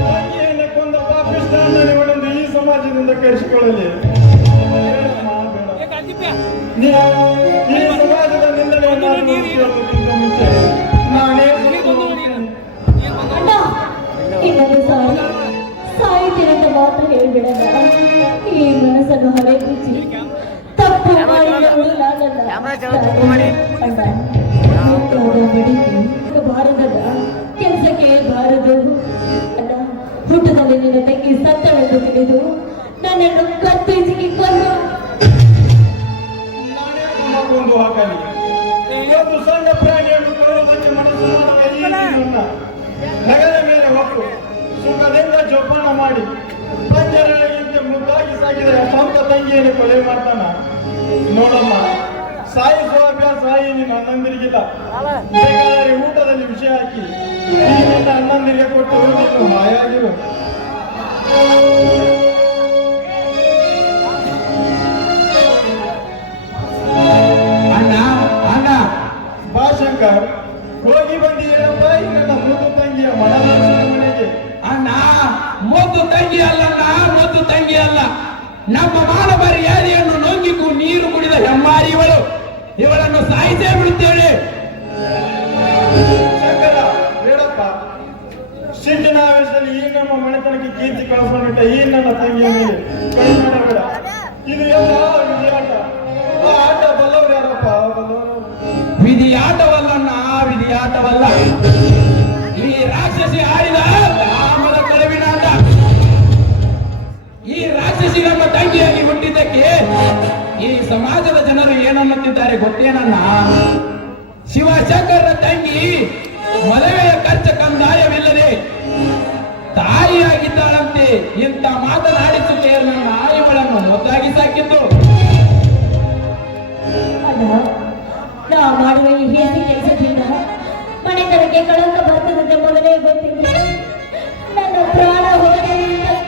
ತಂಗಿಯನ್ನು ಕೊಂದ ಪಾಪಿಷ್ಟ ಅನ್ನಿವಳೆಂದು ಈ ಸಮಾಜದಿಂದ ಕರೆಸಿಕೊಳ್ಳಲಿ. ಈ ಸಮಾಜದ ನಿಂದನೆಯನ್ನು ಅನುಭವಿಸುವುದಕ್ಕಿಂತ ಮುಂಚೆ ನಾನೇ ಅಣ್ಣ, ಇನ್ನೊಂದು ಸಾಯುತ್ತೀರಂತ ಮಾತ್ರ ಹೇಳ್ಬೇಡಿ. ಬಿಡಲ್ಲ. ಈ ಮನಸ್ಸನ್ನು ಹೊರೆ ಬಿಚ್ಚಿ ತಪ್ಪು ಮಾಡಿದವಳು ನಾನಲ್ಲ. ಬಾರದಲ್ಲ, ಕೆಲಸಕ್ಕೆ ಬಾರದು ಅಲ್ಲ. ಹುಟ್ಟದಲ್ಲಿ ನಿನ್ನ ತಂಗಿ ಸತ್ತಳೆಂದು ತಿಳಿದು ನನ್ನನ್ನು ಕತ್ತರಿಸಿ ಕೊಂದು ಕೊಂಡು ಹಾಕಲಿ. ಇವತ್ತು ಸಣ್ಣ ಪ್ರಾಣಿಯನ್ನು ಕೊಡುವುದಕ್ಕೆ ಮನಸ್ಸು ಮಾಡುವ ಈ ಜೀವನ ನಗರ ಮೇಲೆ ಹೊತ್ತು ಸುಖದಿಂದ ಜೋಪಾನ ಮಾಡಿ ಪಂಜರಳಿಗೆ ಮುದ್ದಾಗಿ ಸಾಗಿದರೆ ಸ್ವಂತ ತಂಗಿಯನ್ನು ಕೊಲೆ ಮಾಡ್ತಾನ. ನೋಡಮ್ಮ, ಸಾಯಿಸುವ ಅಭ್ಯಾಸ ನಿನ್ನ ಅಣ್ಣಂದಿರಿಗಿಲ್ಲ. ಬೇಕಾದರೆ ಊಟದಲ್ಲಿ ವಿಷ ಹಾಕಿ ನಿನ್ನ ಅಣ್ಣಂದಿರಿಗೆ ಕೊಟ್ಟು ನೀನು ಹಾಯಾಗಿರು. ಅಣ್ಣ ಅಣ್ಣ ಬಾ ಶಂಕರ್, ಹೋಗಿ ಬಂದಿದ್ದೀರಪ್ಪ ಈ ನನ್ನ ಮುದ್ದು ತಂಗಿಯ ಮನೆಗೆ. ಅಣ್ಣ, ಮೊದ್ದು ತಂಗಿ ಅಲ್ಲಣ್ಣ, ಮೊದ್ದು ತಂಗಿ ಅಲ್ಲ. ನಮ್ಮ ಮಾನವರ ಯಾರಿಯನ್ನು ನೊಂಗಿಗೂ ನೀರು ಕುಡಿದ ಹೆಮ್ಮಾರಿ ಇವಳು. ಇವಳನ್ನು ಸಾಯಿಸೇ ಬಿಡುತ್ತೇವೆ. ಶಂಕರ, ಬೇಡಪ್ಪ. ಸಿಟ್ಟಿನ ಆವೇಶದಲ್ಲಿ ಈ ನಮ್ಮ ಮನೆತನಕ್ಕೆ ಕೀರ್ತಿ ಕಳಿಸ್ಕೊಂಡಿಟ್ಟ ಈ ನನ್ನ ತಂಗಿಯ ಮೇಲೆ ಕೈ ಮಾಡಬೇಡ. ಇದು ಎಲ್ಲ ವಿಧಿಯಾಟ. ಆ ಆಟ ಬಲ್ಲವರು ಯಾರಪ್ಪ? ಬಲ್ಲವರು ವಿಧಿಯಾಟವಲ್ಲಣ್ಣ, ವಿಧಿಯಾಟವಲ್ಲ. ಈ ರಾಕ್ಷಸಿ ಆಡಿದ ರಾಮದ ಕಳವಿನಾಟ. ಈ ರಾಕ್ಷಸಿ ನಮ್ಮ ತಂಗಿಯಾಗಿ ಹುಟ್ಟಿದ್ದಕ್ಕೆ ಈ ಸಮಾಜದ ಜನರು ಏನನ್ನುತ್ತಿದ್ದಾರೆ ಗೊತ್ತೇನಣ್ಣ? ಶಿವಶಂಕರ ತಂಗಿ ಮದುವೆಯ ಖರ್ಚ ಕಂದಾಯವಿಲ್ಲದೆ ತಾಯಿಯಾಗಿದ್ದಾಳಂತೆ. ಇಂಥ ಮಾತನಾಡಿಸುತ್ತೆ ನನ್ನ ಇವಳನ್ನು ಮುದ್ದಾಗಿ ಸಾಕಿದ್ದು. ಅಲ್ಲ, ನಾ ಮಾಡುವ ಈ ಹೇಸಿ ಕೆಲಸದಿಂದ ಮನೆತನಕ್ಕೆ ಕಳಂಕ ಬರ್ತದಂತೆ ಮೊದಲೇ ಗೊತ್ತಿಲ್ಲ. ನನ್ನ ಪ್ರಾಣ ಹೋಗಿ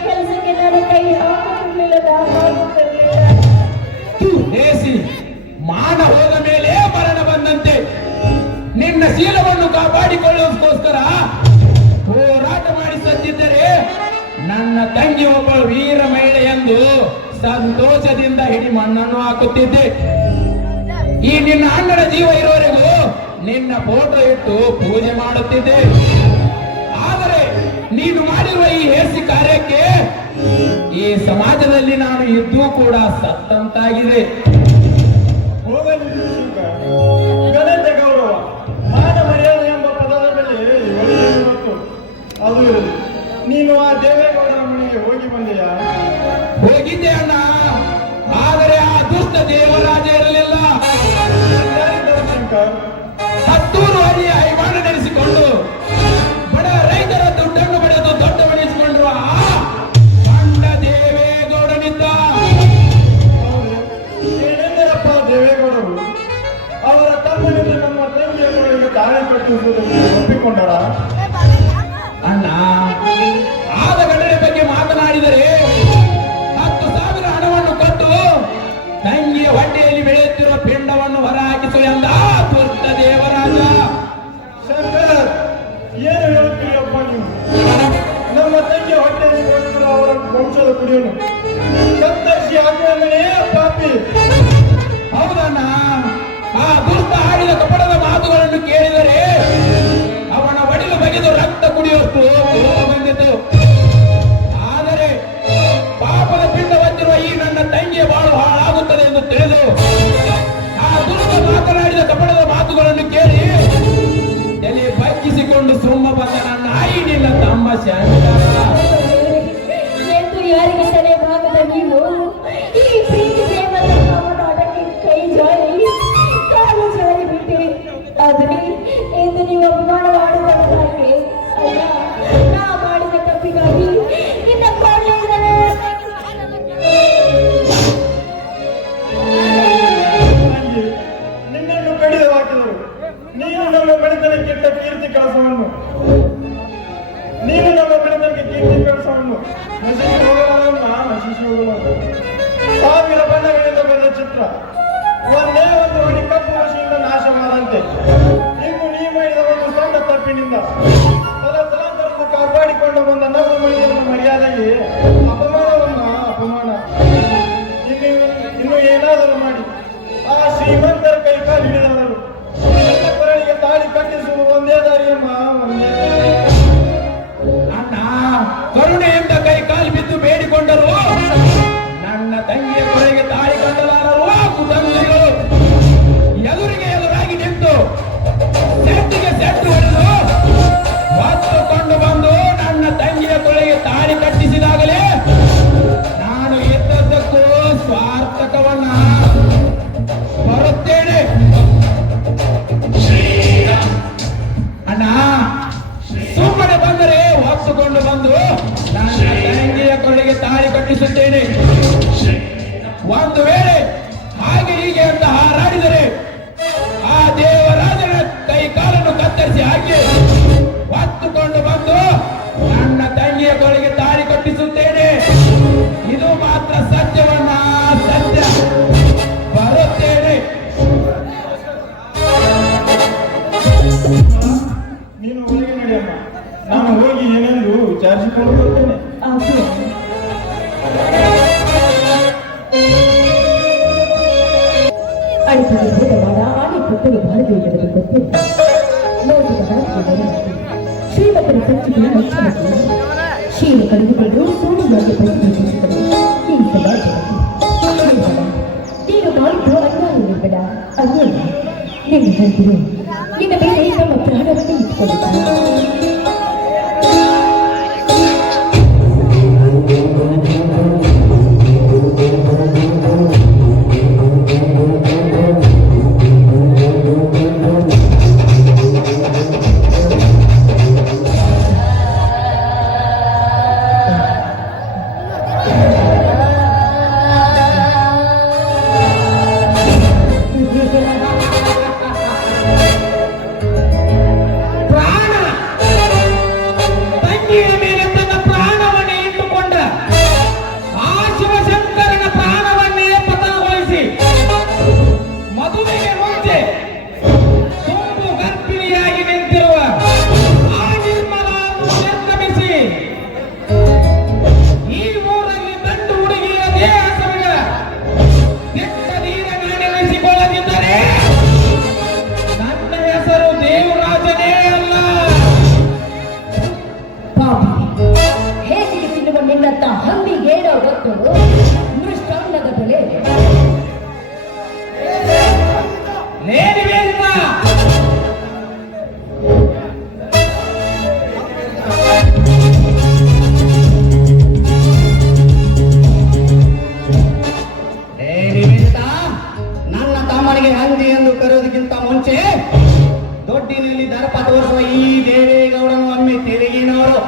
ಕೆಲಸಕ್ಕೆ ನಾನು ಕೈ ಹಾಕಲಿಲ್ಲ. ದೇಸಿ ಮಾನ ಹೋದ ಮೇಲೆ ಮರಣ ಬಂದಂತೆ. ನಿನ್ನ ಶೀಲವನ್ನು ಕಾಪಾಡಿಕೊಳ್ಳೋದಕ್ಕೋಸ್ಕರ ಹೋರಾಟ ಮಾಡಿ ಸತ್ತಿದ್ದರೆ ನನ್ನ ತಂಗಿ ಒಬ್ಬಳು ವೀರ ಮಹಿಳೆ ಎಂದು ಸಂತೋಷದಿಂದ ಹಿಡಿ ಮಣ್ಣನ್ನು ಹಾಕುತ್ತಿದ್ದೆ. ಈ ನಿನ್ನ ಅಣ್ಣನ ಜೀವ ಇರುವವರೆಗೂ ನಿನ್ನ ಫೋಟೋ ಇಟ್ಟು ಪೂಜೆ ಮಾಡುತ್ತಿದ್ದೆ. ಆದರೆ ನೀನು ಮಾಡಿರುವ ಈ ಹೇಸಿ ಕಾರ್ಯಕ್ಕೆ ಈ ಸಮಾಜದಲ್ಲಿ ನಾನು ಇದ್ದೂ ಕೂಡ ಸತ್ತಂತಾಗಿದೆ. ಹೋಗಲಿ ಶಂಕರ್, ಘನತೆ ಗೌರವ ಮಾನ ಮರ್ಯಾದೆ ಎಂಬ ಪದದ ಮೇಲೆ ಒಳ್ಳೆಯ ಗೊತ್ತು. ಅದು ಇರಲಿ. ನೀನು ಆ ದೇವೇಗೌಡರ ಮನೆಗೆ ಹೋಗಿ ಬಂದೆಯಾ? ಹೋಗಿದ್ದೆ ಅಣ್ಣ, ಆದರೆ ಆ ದುಷ್ಟ ದೇವರಾಜ ಇರಲಿಲ್ಲ. ಯಾರಿದ್ದಾರೆ ಶಂಕರ್? 10 ಅಡಿಯ ಹೈವಾಣ ನಡೆಸಿಕೊಂಡು ಬಡ ರೈತರ ದುಡ್ಡನ್ನು ಪಡೆದು ದೊಡ್ಡವನಿಸಿಕೊಂಡಿರುವ ಆ ಕಂಡ ದೇವೇಗೌಡನಿದ್ದ. ಹೌದು, ಏನೆಂದರಪ್ಪ ದೇವೇಗೌಡರು? ಅವರ ತಮ್ಮನಿಂದ ನಮ್ಮ ತಂಗಿಯ ಮಗಳಿಗೆ ತಾಳಿ ಕಟ್ಟಿಸುವುದಕ್ಕೆ ಒಪ್ಪಿಕೊಂಡರ? ಅಣ್ಣ, ಆದ ಘಟನೆ ಬಗ್ಗೆ ಮಾತನಾಡಿದರೆ 10,000 ಹಣವನ್ನು ಕೊಟ್ಟು ತಂಗಿಯ ಹೊಟ್ಟೆಯಲ್ಲಿ ಬೆಳೆಯುತ್ತಿರುವ ಪಿಂಡವನ್ನು ಹೊರಹಾಕಿಸು ಎಂದ ದುಷ್ಟ ದೇವರಾಜ. ಶಂಕರ್, ಏನು ಹೇಳುತ್ತೀರಪ್ಪ ನೀವು? ನಮ್ಮ ತಂಗಿಯ ಹೊಟ್ಟೆಯಲ್ಲಿ ಬೆಳೆದಿರುವ ಅವರ ವಂಶದ ಕುಡಿಯನ್ನು ಕತ್ತರಿಸಿ ಹಾಕುವನೇ ಪಾಪಿ. ಹೌದಣ್ಣ, ಆ ದುಷ್ಟ ಆಡಿದ ಕಪಟದ ಮಾತುಗಳನ್ನು ಕೇಳಿದರೆ ಅವನ ಒಡಿಲು ಬಗೆದು ರಕ್ತ ಕುಡಿಯುವಷ್ಟು ಕೋಪ ಬಂದಿತು. ಆದರೆ ಪಾಪದ ಪಿಂಡ ಹೊಂದಿರುವ ಈ ನನ್ನ ತಂಗಿಯ ಬಾಳು ಹಾಳಾಗುತ್ತದೆ ಎಂದು ತಿಳಿದು ಆ ದುಷ್ಟ ಮಾತನಾಡಿದ ಕಪಟದ ಮಾತುಗಳನ್ನು ಕೇಳಿ ತಲೆ ಬಗ್ಗಿಸಿಕೊಂಡು ಸುಮ್ಮ ಬಂದ ನನ್ನ ನಾಯಿ ನಿನ್ನ ತಮ್ಮ ಶಂಕರ. ಎಂದು ಯಾರಿಗೆ ತಲೆ ಭಾಗದ ನೀವು ಈ ಪ್ರೀತಿ ಪ್ರೇಮದ ಕಾಮದಾಟಕ್ಕೆ ಕೈ ಜಾರಿ ಕಾಲು ಜಾರಿ ಬಿಟ್ಟಿರಿ. ಆದರೆ ಎಂದು ನೀವು ಅಪಮಾನ ಮಾಡುವುದಕ್ಕಾಗಿ ಅಲ್ಲ, ನಾ ಮಾಡಿದ ತಪ್ಪಿಗಾಗಿ ನಿನ್ನ ಕೊಳ್ಳೆಯನ್ನು ತಂಗಿ, ನಿನ್ನನ್ನು ಕಡಿದು ಹಾಕಿದರು. ನೀನು ನಮ್ಮ ಬೆಳೆತನಕ್ಕೆ ಕೀರ್ತಿ ಕೆಲಸವನ್ನು ನಶಿಸಿ ಹೋಗಲಾರವನ್ನ ನಶಿಸಿ ಹೋಗಲಾರ. 1000 ಬಣ್ಣಗಳಿಂದ ಬರೆದ ಚಿತ್ರ ಒಂದೇ ಒಂದು ಹೊಡಿ ಕಪ್ಪು ವರ್ಷದಿಂದ ನಾಶ ಮಾಡಂತೆ. ಇಂದು ನೀ ಮಾಡಿದ ಒಂದು ಸಣ್ಣ ತಪ್ಪಿನಿಂದ ತಲಾಂತರವನ್ನು ಕಾಪಾಡಿಕೊಂಡು ಬಂದ ನಮ್ಮ ಮನೆಯ ಮರ್ಯಾದೆಗೆ ಅಪಮಾನ. ಇನ್ನು ಏನಾದರೂ ಮಾಡಿ ಆ ಶ್ರೀಮಂತರ ಕೈಕಾಲು ಹಿಡಿದವರು ನನ್ನ ಕೊರಳಿಗೆ ತಾಳಿ ಕಟ್ಟಿಸುವುದು ಒಂದೇ ದಾರಿಯಮ್ಮ, ಒಂದೇ. ಅಣ್ಣ, ಕರುಣೆಯಿಂದ ಕೈ ಕಾಲು ಬಿದ್ದು ಬೇಡಿಕೊಂಡರು ನನ್ನ ತಂಗಿಯ ಕೊನೆಗೆ ತಾಳಿ ಕಟ್ಟಲಾರರು ಕುಟುಂಬಿಗಳು ಎದುರಾಗಿ ನಿಂತು ಸೆಟ್ಟಿಗೆ ಸೆಟ್ಟು ಹೊಡೆದು ಹೊತ್ತುಕೊಂಡು ಬಂದು ನನ್ನ ತಂಗಿಯ ಕೊನೆಗೆ ತಾಳಿ ಕಟ್ಟಿಸಿದಾಗಲೇ ನಾನು ಇದ್ದದ್ದಕ್ಕೂ ಸ್ವಾರ್ಥಕವನ್ನ ಬರುತ್ತೇನೆ. ಅಣ್ಣ ಸುಮ್ಮನೆ ಬಂದರೆ ಹೊತ್ತುಕೊಂಡು ಬಂದು ನನ್ನ ತಂಗಿಯ ಕೊನೆಗೆ ತಾಳಿ ಕಟ್ಟಿಸುತ್ತೇನೆ. ಒಂದು ವೇಳೆ ಹಾಗೆ ಹೀಗೆ ಅಂತ ಹಾರಾಡಿದರೆ ಆ ದೇವರಾಜನ ಕೈ ಕಾಲನ್ನು ಕತ್ತರಿಸಿ ಹಾಕಿ ಹೊತ್ತುಕೊಂಡು ಬಂದು ನನ್ನ ತಂಗಿಯ ಕೊನೆಗೆ ತಾಳಿ ಕಟ್ಟಿಸುತ್ತೇನೆ. ಇದು ಮಾತ್ರ ಸತ್ಯವನ್ನ ಸತ್ಯ. ಬರುತ್ತೇನೆ. ನೀನು ಒಳಗೆ ನಡೆಯಮ್ಮ, ನಾನು ಹೋಗಿ ಏನೆಂದು ವಿಚಾರಿಸಿಕೊಂಡು ಬರ್ತೇನೆ. ಅಡಿಕೆಗೆ ಭೇದವಾದ ಆನೆ ಕೊಟ್ಟರು ಭಾರತೀಯರಿಗೆ ಗೊತ್ತಿಲ್ಲ. ಲೋಕದ ರಾಜ್ಯದಲ್ಲಿ ಶ್ರೀಮಂತರ ಸಂಚಿಕೆಯ ಮುಖ್ಯಮಂತ್ರಿ ಶೀಲ ಕಳೆದುಕೊಂಡು ಸೋಣಿಯಾಗಿ ಪ್ರತಿನಿಧಿಸಿದರು ಈ ಸಮಾಜದಲ್ಲಿ. ನೀನು ಮಾಡಿದ್ದು ಅನ್ಯಾಯ ನಿರ್ಬೇಡ, ಅನ್ಯಾಯ. ನಿನ್ನ ಗಂಟಿರು ನಿನ್ನ ಮೇಲೆ ನಮ್ಮ ಪ್ರಾಣವನ್ನು ಇಟ್ಟುಕೊಂಡಿದ್ದಾರೆ. ನಿನ್ನಂತ ಹಂದಿಗೇನೋ ಗೊತ್ತು ಮೃಷ್ಟಾನ್ನದ ಬೆಲೆ ನನ್ನ ತಮ್ಮನಿಗೆ ಹಂದಿ ಎಂದು ಕರೆಯೋದಕ್ಕಿಂತ ಮುಂಚೆ ದೊಡ್ಡಿನಲ್ಲಿ ದರ್ಪ ತೋರಿಸುವ ಈ ದೇವೇಗೌಡನು ಒಮ್ಮೆ ತೆರಿಗಿನವರು.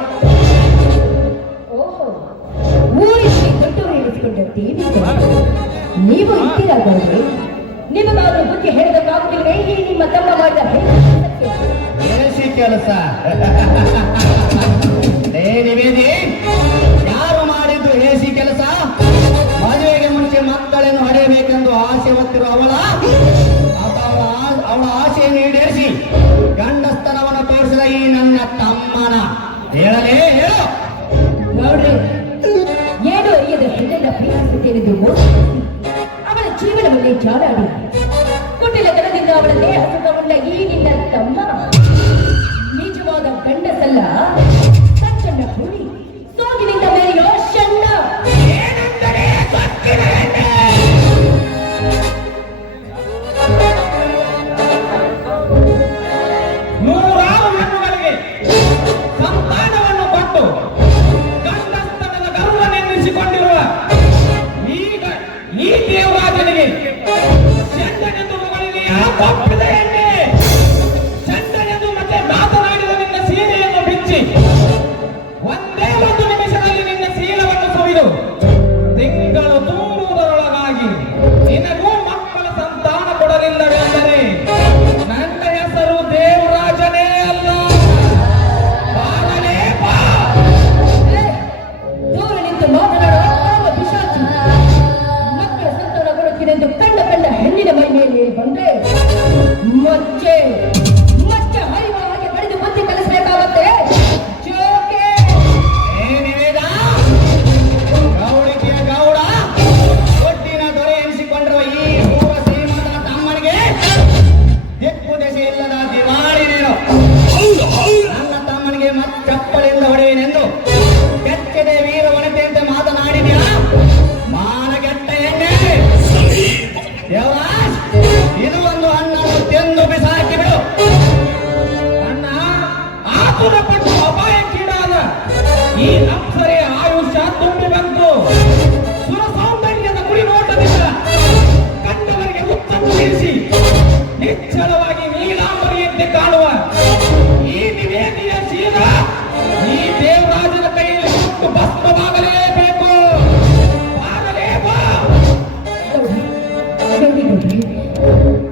ಊರಿನಲ್ಲಿ ದೊಡ್ಡವರು ಇರಿಸಿಕೊಂಡ ನೀವು ಇದ್ದೀರಾಗೌಡ್ರೆ, ನಿಮಗಾದ್ರೂ ಬುದ್ಧಿ ಹೇಳಬೇಕಾಗುತ್ತಿಲ್ಲವೇ? ಈ ನಿಮ್ಮ ತಮ್ಮ ಮಾಡಿದ ಏಸಿ ಕೆಲಸ ನಿವೇದಿ, ಯಾರು ಮಾಡಿದ್ದು ಏಸಿ ಕೆಲಸ? ಮದುವೆಗೆ ಮುಂಚೆ ಮಕ್ಕಳನ್ನು ಹಡೆಯಬೇಕೆಂದು ಆಸೆ ಹೊತ್ತಿರುವ ಅವಳ ಆಸೆಯನ್ನು ಈಡೇರಿಸಿ ಗಂಡಸ್ತನವನ್ನು ತೋರಿಸಿದ ಈ ನನ್ನ ತಮ್ಮನ ಹೇಳಲೇ ಹೇಳು. ಗೌಡ್ರೆ, ಏನು ಅರಿಯದ ಹೆಣ್ಣನ್ನ ಪ್ರೀತಿಸುತ್ತೇನೆಂದು ಅವಳ ಜೀವನವನ್ನೇ ಜಾಲಾಡಿ ಕುಟಿಲತನದಿಂದ ಅವಳ ದೇಹ ಸುಖಗೊಂಡ ಈ ನಿನ್ನ ತಮ್ಮ ನಿಜವಾದ ಗಂಡಸಲ್ಲ, ಸಚ್ಚನ್ನ ಹುಡಿ ಸೋಗಿನಿಂದ ಮೇಲೆಯೋ ಷಣ್ಣ. ನೂರಾರು ಹೆಣ್ಣುಗಳಿಗೆ ಸಂತಾನವನ್ನು ಕೊಟ್ಟು ಗಂಡಸ್ತನದ ಗರ್ವನೆನ್ನಿಸಿಕೊಂಡಿರುವ ಈಗ ಈ ದೇವರಾಜನಿಗೆ ಚಂದನೆಂದು ಮಗಳಿಗೆ ಒಪ್ಪಿದ ಎಣ್ಣೆ, ಚಂದನೆಂದು ಮತ್ತೆ ಮಾತನಾಡಿದ ನಿನ್ನ ಸೀರೆಯನ್ನು ಬಿಚ್ಚಿ ಒಂದೇ ಒಂದು ನಿಮಿಷದಲ್ಲಿ ನಿನ್ನ ಶೀಲವನ್ನು ಸುರಿದು ತಿಂಗಳು ತುಂಬುವುದರೊಳಗಾಗಿ ನಿನಗೂ ಮಕ್ಕಳ ಸಂತಾನ ಕೊಡಲಿಲ್ಲವೆಂದರೆ ನನ್ನ ಹೆಸರು ದೇವರಾಜನೇ ಅಲ್ಲ. ಬಾರಲೇ ಬಾ. ದೂರ ನಿಂತು ಮಾತನಾಡುವ ಪಿಶಾಚಿ ಮಕ್ಕಳ ಸಂತಾನ ಕೊಡುತ್ತೀನೆಂದು ಕಂಡ ಹೆಣ್ಣಿನ ಮೈ ಮೇಲೆ ಬಂದ್ರೆ ಮಚ್ಚೆ ಹರಿಯುವ ಹಾಗೆ ಬಡಿದು ಬುದ್ಧಿ ಕಲಿಸಬೇಕಾಗುತ್ತೆ. ಜೋಕೆ ಗೌಡಿಕೆಯ ಗೌಡ ಒಟ್ಟಿನ ದೊರೆ ಎನಿಸಿಕೊಂಡಿರುವ ಈ ಪೂರ್ವ ಶ್ರೀಮಂತನ ತಮ್ಮನಿಗೆ ದಿಕ್ಕು ದೆಸೆ ಇಲ್ಲದ ದಿವಾಳಿ ನೀನು. ನನ್ನ ತಮ್ಮನಿಗೆ ಚಪ್ಪಲಿಂದ ಹೊಡೆಯನೆಂದು ಗೌರಿ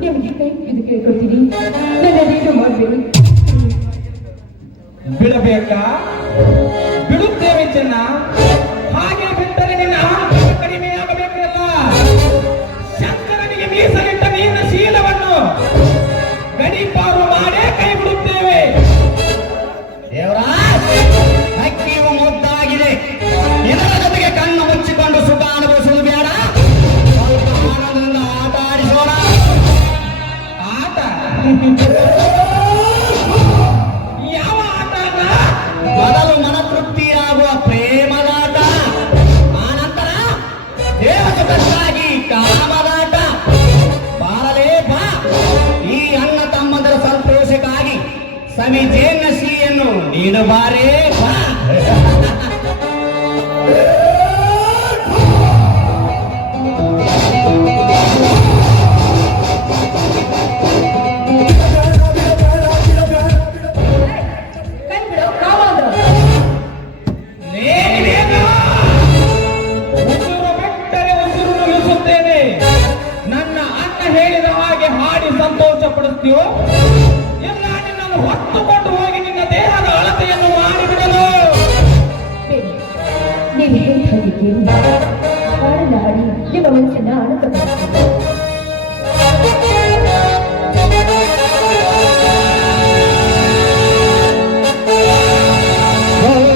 ನಿಮಗೆ ಕೈ ಇದು ಕೇಳ್ಕೊಳ್ತೀನಿ, ನನ್ನದೇನು ಮಾಡಬೇಡಿ. ಬಿಡಬೇಕಾ? ಬಿಡುತ್ತೇವೆ ಚೆನ್ನ. ಹಾಗೆ ಬಿಟ್ಟರೆ ನಿನ್ನ ಅಹಂಕಾರ ಕಡಿಮೆಯಾಗಬೇಕಲ್ಲ. ಶಂಕರನಿಗೆ ಮೀಸಲಿಟ್ಟ ನಿನ್ನ ಶೀಲವನ್ನು ಗಡೀಪಾರು ಮಾಡೇ ಕೈ ಬಿಡುತ್ತೇವೆ. ದೇವರಾಜ್, ಹಕ್ಕಿಯು ಮುದ್ದಾಗಿದೆ. ಇದರ ಜೊತೆಗೆ ಕಣ್ಣು ಮುಚ್ಚಿಕೊಂಡು ಸುಖ ಅನುಭವಿಸುವುದು ಬೇಡ. ಸ್ವಲ್ಪ ಆನಂದದಿಂದ ಆಟ ಆಡಿಸೋಣ. ಆಟ? ಯಾವ ಆಟ? ಮೊದಲು ಮನತೃಪ್ತಿಯಾಗುವ ಪ್ರೇಮದಾಟ, ಆನಂತರ ದೇವಸುಖಕ್ಕಾಗಿ ಕಾಮದಾಟ. ಬಾರಲೇಪ, ಈ ಅಣ್ಣ ತಮ್ಮಂದರ ಸಂತೋಷಕ್ಕಾಗಿ ಸಮಿಜೇನ ಸಿಹಿಯನ್ನು ನೀನು ಬಾರೇಪ. ಕೈ ಬಿಡು, ಕಾವಾದ್ರು. ಉಸಿರು ಬಿಟ್ಟರೆ ಉಸಿರು ನಿಲ್ಲಿಸುತ್ತೇನೆ. ನನ್ನ ಅಣ್ಣ ಹೇಳಿದ ಹಾಗೆ ಹಾಡಿ ಸಂತೋಷ ಪಡಿಸ್ತೀವೋ ಎಲ್ಲ ನಿನ್ನನ್ನು ಹೊತ್ತುಕೊಂಡು ಹೋಗಿ ನಿನ್ನ ದೇಹದ ಅಳತೆಯನ್ನು ಮಾಡಿಬಿಡಲು. ಬೇಡಿ, ನೀವು ಹೇಳಿದ ಹಾಗೆ ಕೇಳಿ ಹಾಡನ್ನ ಹಾಡಿ ನಿಮ್ಮ ಮನಸ್ಸನ್ನ ಆನಂದ ಪಡಿಸಿ.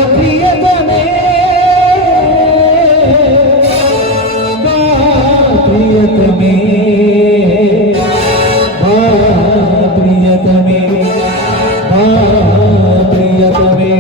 ಪ್ರಿಯತಮೇ, ಪ್ರಿಯತಮೇ, ಪ್ರಿಯತಮೇ, ಪ್ರಿಯತಮೇ.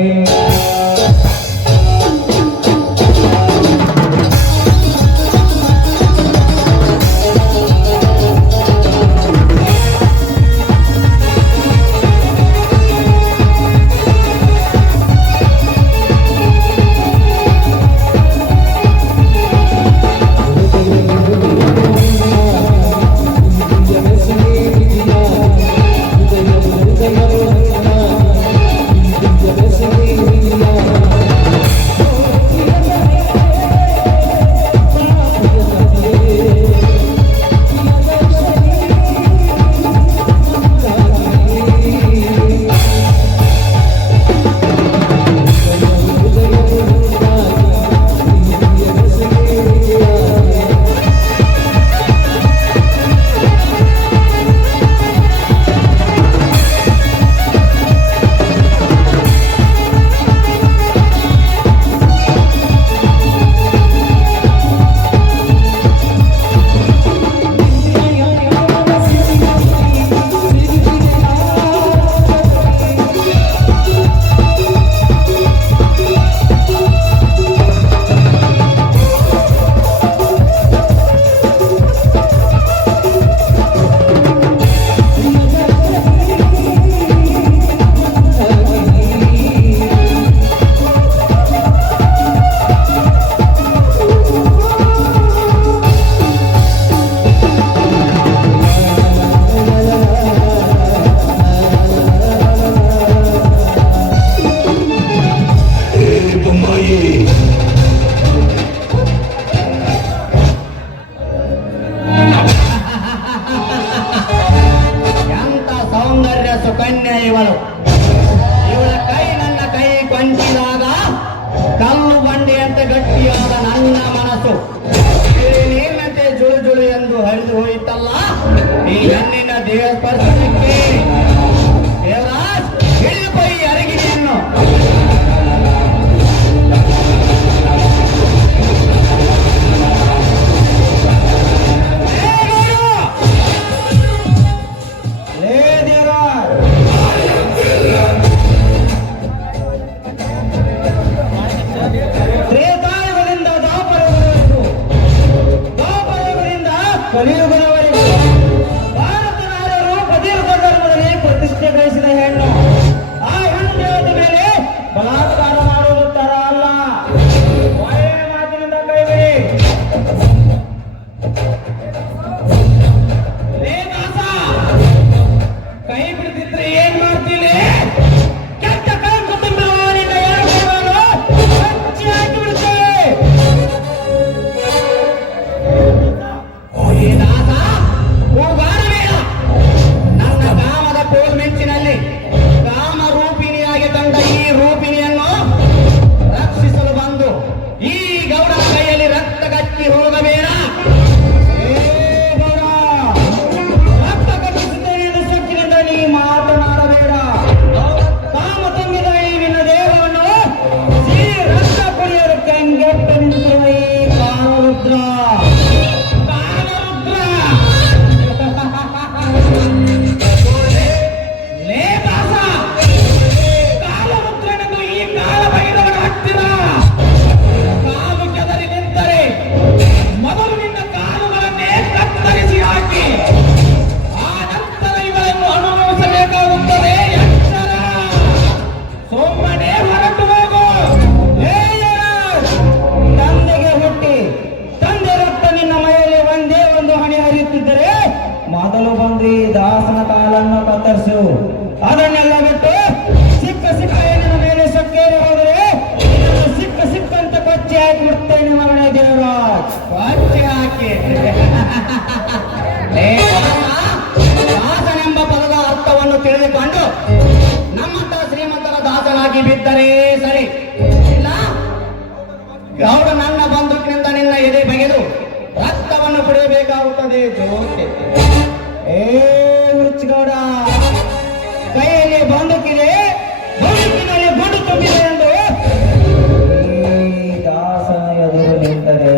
ಎಂತ ಸೌಂದರ್ಯ ಸುಕನ್ಯೆ ಇವಳು. ಇವಳ ಕೈ ನನ್ನ ಕೈ ಕೊಂಚಿದಾಗ ಕಲ್ಲು ಬಂಡೆಯಂತೆ ಗಟ್ಟಿಯಾದ ನನ್ನ ಮನಸ್ಸು ನೀರಿನಂತೆ ಜುಳು ಜುಳು ಎಂದು ಹರಿದು ಹೋಯಿತಲ್ಲ ಈ ಹೆಣ್ಣಿನ ದೇಹ ಸ್ಪರ್ಶಕ್ಕೆ. ದೇವರಾಜ್, ಹಿಡಿದುಕೊ ಈ ಅರಗಿಣಿಯನ್ನು. ತ್ರೇತಾಯುಗದಿಂದ ದ್ವಾಪರಯುಗದವರೆಗೂ, ದ್ವಾಪರಯುಗದಿಂದ ಕಲಿಯುಗದವರೆಗೂ ಭಾರತ ನಾಡರು ಪ್ರತಿಯೊಬ್ಬ ಧರ್ಮದಲ್ಲಿ ಪ್ರತಿಷ್ಠೆ ಗಳಿಸಿದ ಹೆಣ್ಣು. ಆ ಹೆಣ್ಣು ದೇವತೆ ಮೇಲೆ ಬಲಾತ್ಕಾರ ಮಾಡುವುದು ತರ ಅಲ್ಲ. ಒಳ್ಳೆಯ ಮಾತಿನಿಂದ ಕೈಬಿಡಿ. ಕೈ ಬಿಡ್ತಿದ್ರೆ ಏನ್ ಮಾಡ್ತೀನಿ? ಕೆಟ್ಟ ಕೈ ಕುಟುಂಬದಿಂದ ಹಚ್ಚಿ ಹಾಕಿ ಬಿಡುತ್ತೇವೆ. ಈ ದಾಸ ಮೊದಲು ಬಂದು ಈ ದಾಸನ ಕಾಲನ್ನು ಕತ್ತರಿಸು. ಅದನ್ನೆಲ್ಲ ಬಿಟ್ಟು ಸಿಕ್ಕ ಏನಿನ ಮೇಲೆ ಸೊಕ್ಕೇರಿ ಹೋದರೆ ಸಿಕ್ಕಂತ ಕೊಚ್ಚಿ ಹಾಕಿ ಬಿಡ್ತೇನೆ ಮಗನೇ ದೇವರಾಜ್. ಕೊಚ್ಚಿ ಹಾಕಿ ಲೇ ದಾಸನೆಂಬ ಪದದ ಅರ್ಥವನ್ನು ತಿಳಿದುಕೊಂಡು ನಮ್ಮಂತ ಶ್ರೀಮಂತರ ದಾಸನಾಗಿ ಬಿದ್ದರೆ ಸರಿ, ಇಲ್ಲ ಗೌಡ ನನ್ನ ಬಂದೂಕಿನಿಂದ ನಿನ್ನ ಎದೆ ಬಗೆದು ರಕ್ತವನ್ನು ಕುಡಿಯಬೇಕಾಗುತ್ತದೆ. ಜೋಕೆ ಏ ಹುಚ್ಚಗೌಡ, ಕೈಯಲ್ಲಿ ಬಂದೂಕಿದೆ, ಬಂದೂಕಿನಲ್ಲಿ ಗುಂಡು ತುಂಬಿದೆ ಎಂದು ಈ ದಾಸನ ಎದುರು ನಿಂತರೆ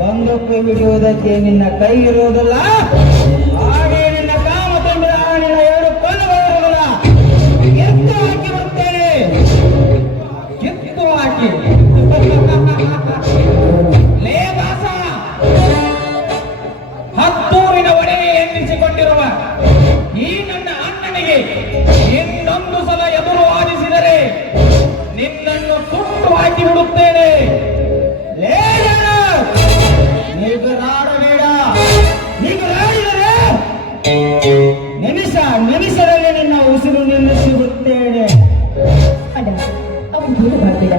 ಬಂದೂಕು ಹಿಡಿಯುವುದಕ್ಕೆ ನಿನ್ನ ಕೈ ಇರುವುದಿಲ್ಲ, ಹಾಗೆ ನಿನ್ನ ಕಾಮ ತುಂಬಿದ ನಿನ್ನ ಎರಡು ಕಣ್ಣುಗಳು ಇರುವುದಿಲ್ಲ. ಎತ್ತು ಹಾಕಿ ಬರುತ್ತೇನೆ, ಎತ್ತು ಹಾಕಿ. ಲೇ ದಾಸ, ಹತ್ತೂರಿನ ಒಡೆಗೆ ಎನ್ನಿಸಿಕೊಂಡಿರುವ ಈ ನನ್ನ ಅಣ್ಣನಿಗೆ ಇನ್ನೊಂದು ಸಲ ಎದುರು ವಾದಿಸಿದರೆ ನಿನ್ನನ್ನು ಸುಟ್ಟು ಹಾಕಿ ಬಿಡುತ್ತೇನೆ. ನಿಗರಾಡಬೇಡ, ನಿಗರಾಡಿದರೆ ನಿಮಿಷದಲ್ಲಿ ನಿನ್ನ ಉಸಿರು ನಿಲ್ಲಿಸಿಬಿಡುತ್ತೇನೆ. ಅಣ್ಣ, ಅವನು ಏನು ಮಾಡಬೇಡ.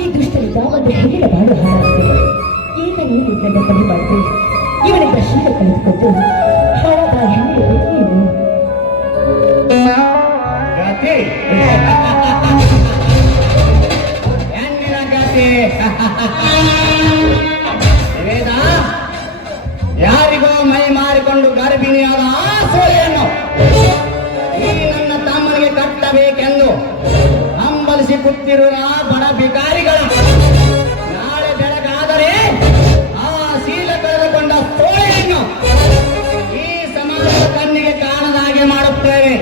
ಈ ದುಷ್ಟರಿಂದ ಒಂದು ಹೆಣ್ಣಿನ ಬಾಳು ಹಾಳಾಗಿದೆ. ಈಗ ನೀನು ನನ್ನ ಬಲಿ ಮಾಡಿದೆ, ಇವನಿಂದ ಶೀಲ ಕಳೆದುಕೊಂಡು ಹಾಳಾದ ಹೆಣ್ಣಿನ ನೀನು ಗತಿ ಹೆಣ್ಣಿನ ಗತಿ ವೇದ ಯಾರಿಗೋ ಮೈ ಮಾರಿಕೊಂಡು ಗರ್ಭಿಣಿಯಾದ ಆ ಸೋಲೆಯನ್ನು ಈ ನನ್ನ ತಮ್ಮನಿಗೆ ಕಟ್ಟಬೇಕೆಂದು ಹಂಬಲಿಸಿ ಕೂತಿರುವ ಬಡ ಭಿಕಾರಿಗಳ ನಾಳೆ ಬೆಳಗಾದರೆ ಆ ಶೀಲ ಕಳೆದುಕೊಂಡ ಸೋಲೆಯನ್ನು ಈ ಸಮಾಜದ ಕಣ್ಣಿಗೆ ಕಾಣದಾಗೆ ಮಾಡುತ್ತೇವೆ.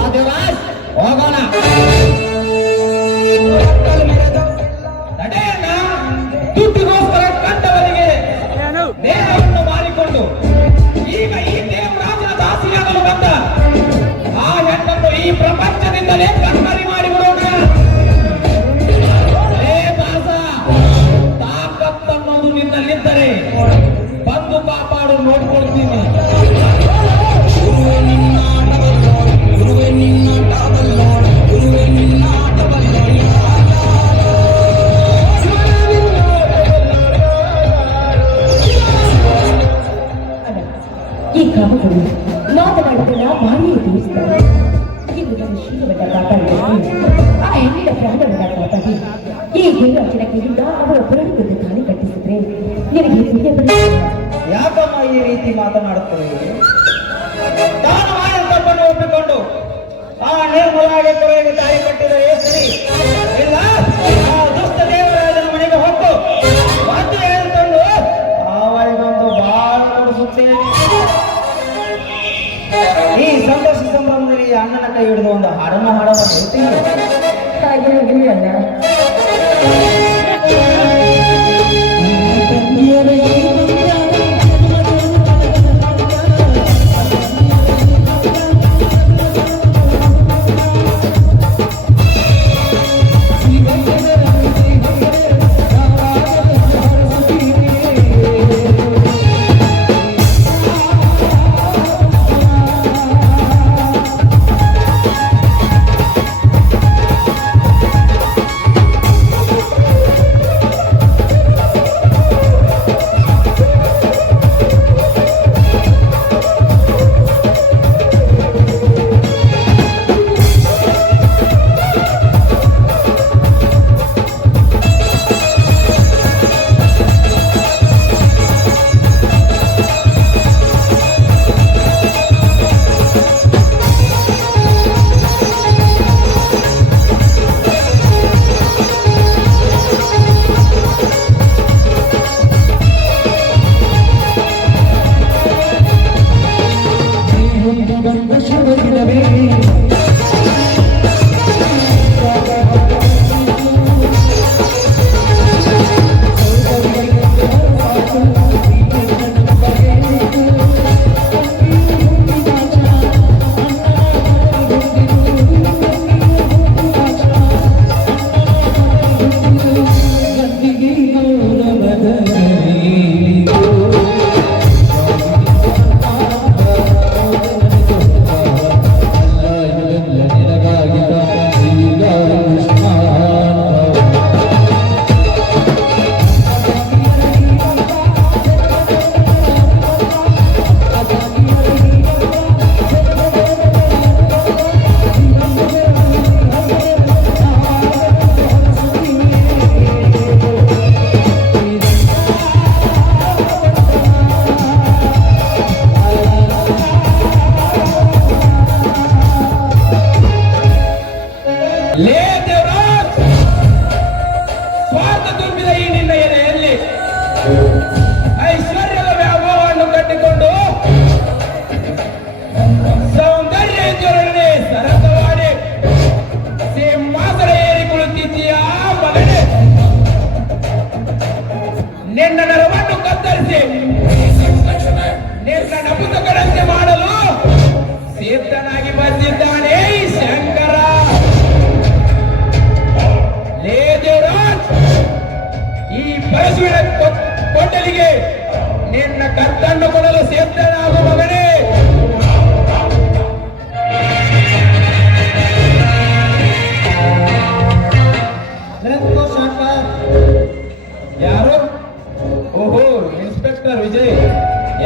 ಆದಿರಾಜ್, ಹೋಗೋಣ. ನಡೆಯಣ್ಣ, ದುಡ್ಡಿಗೋಸ್ಕರ ಕಂಡವರಿಗೆ ದೇಹವನ್ನು ಮಾರಿಕೊಂಡು ಈಗ ಈ ದೇವರಾಜನ ದಾಸಿಯಾಗಲು ಬಂದ ಆ ಹೆಣ್ಣನ್ನು ಈ ಪ್ರಪಂಚದಿಂದಲೇ ಕಣ್ಮರಿ ಮಾಡಿಬಿಡೋಣ. ಲೇ ದಾಸ, ತಾಕತ್ತನ್ನೋದು ನಿನ್ನಲ್ಲಿದ್ದರೆ ಬಂದು ಕಾಪಾಡು, ನೋಡ್ಕೊಳ್ತೀನಿ. ಅಣ್ಣ, ಈ ಕಾಮಗಳು ಮಾತನಾಡಿದನ್ನ ಮಾಡಿಯೇ ತೀರಿಸ್ತಾರೆ. ಇದು ನನ್ನ ಶೀಲವನ್ನ ಕಾಪಾಡಿಕೊಂಡು ಆ ಹೆಣ್ಣಿನ ಪ್ರಾಣವನ್ನ ಕಾಪಾಡಿ ಈ ದೇವರಾಜನ ಕೈಯಿಂದ ಅವರ ಪ್ರಾಣವನ್ನು ತಾಳಿ ಕಟ್ಟಿಸಿದ್ರೆ ನಿನಗೆ ಪುಣ್ಯ ಬರುತ್ತೆ. ಯಾಕಮ್ಮ ಈ ರೀತಿ ಮಾತನಾಡುತ್ತೇವೆ? ತಾನು ಮಾಡಿದ ತಪ್ಪನ್ನು ಒಪ್ಪಿಕೊಂಡು ಆ ನಿರ್ಮಲಾಗೆ ಕೊರೆಗೆ ತಾಯಿ ಕಟ್ಟಿದರೆ ಸರಿ, ಇಲ್ಲ ಆ ದುಷ್ಟ ದೇವರಾಜನ ಮನೆಗೆ ಹೊತ್ತು ಮಾತು ಹೇಳಿಕೊಂಡು ಅವಳಿಗೊಂದು ಬಾಳು ಕೊಡಿಸುತ್ತೇನೆ. ಈ ಸಂತೋಷ ಸಂಭ್ರಮದಲ್ಲಿ ಅಣ್ಣನ ಕೈ ಹಿಡಿದು ಒಂದು ಹಾಡನ್ನು ಹಾಡೋದು ಹೇಳ್ತೀನಿ. ಹಾಗೆ ಅಣ್ಣ.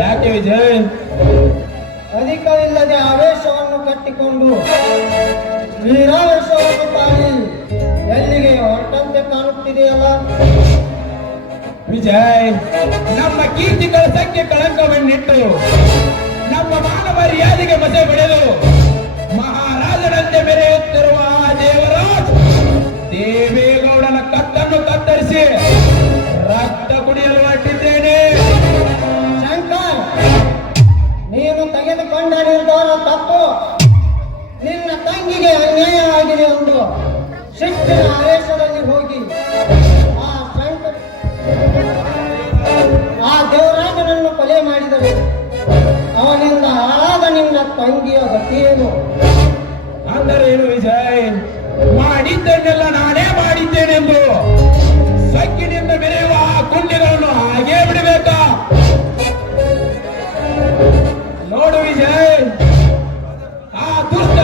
ಯಾಕೆ ವಿಜಯ್? ಅಧಿಕವಿಲ್ಲದೆ ಆವೇಶವನ್ನು ಕಟ್ಟಿಕೊಂಡು ವೀರಾವೇಶವನ್ನು ತಾಳಿ ಎಲ್ಲಿಗೆ ಹೊರಟಂತೆ ಕಾಣುತ್ತಿದೆಯಲ್ಲ. ವಿಜಯ್, ನಮ್ಮ ಕೀರ್ತಿ ಕಳಸಕ್ಕೆ ಕಳಂಕವನ್ನಿಟ್ಟು ನಮ್ಮ ಮಾನ ಮರ್ಯಾದೆಗೆ ಮಸೆ ಬೆಳೆದು ಮಹಾರಾಜನಂತೆ ಮೆರೆಯುತ್ತಿರುವ ಆ ದೇವರಾಜ್ ದೇವೇಗೌಡನ ಕತ್ತನ್ನು ಕತ್ತರಿಸಿ ರಕ್ತ ಕುಡಿಯಲು ಹೊರಟಿದ್ದೇನೆ. ಶಂಕರ್, ನೀನು ತೆಗೆದುಕೊಂಡ ನಿರ್ಧಾರ ತಪ್ಪು. ನಿನ್ನ ತಂಗಿಗೆ ಅನ್ಯಾಯ ಆಗಿದೆ ಎಂದು ಶಿಸ್ತಿನ ಆವೇಶದಲ್ಲಿ ಹೋಗಿ ಆ ದೇವರಾಜನನ್ನು ಕೊಲೆ ಮಾಡಿದರು. ಅವನಿಂದ ಹಾಳಾದ ನಿನ್ನ ತಂಗಿಯ ಗತಿಯೇನು? ಅಂದರೆ ಏನು ವಿಜಯ್? ಮಾಡಿದ್ದನ್ನೆಲ್ಲ ನಾನೇ ಮಾಡಿದ್ದೇನೆಂದು ಸಕ್ಕಿನಿಂದ ಬೆರೆಯುವ ಆ ಗುಂಡಿಗಳನ್ನು ಹಾಗೇ ಬಿಡಬೇಕಾ? ನೋಡು ವಿಜಯ್, ಆ ದುಷ್ಟ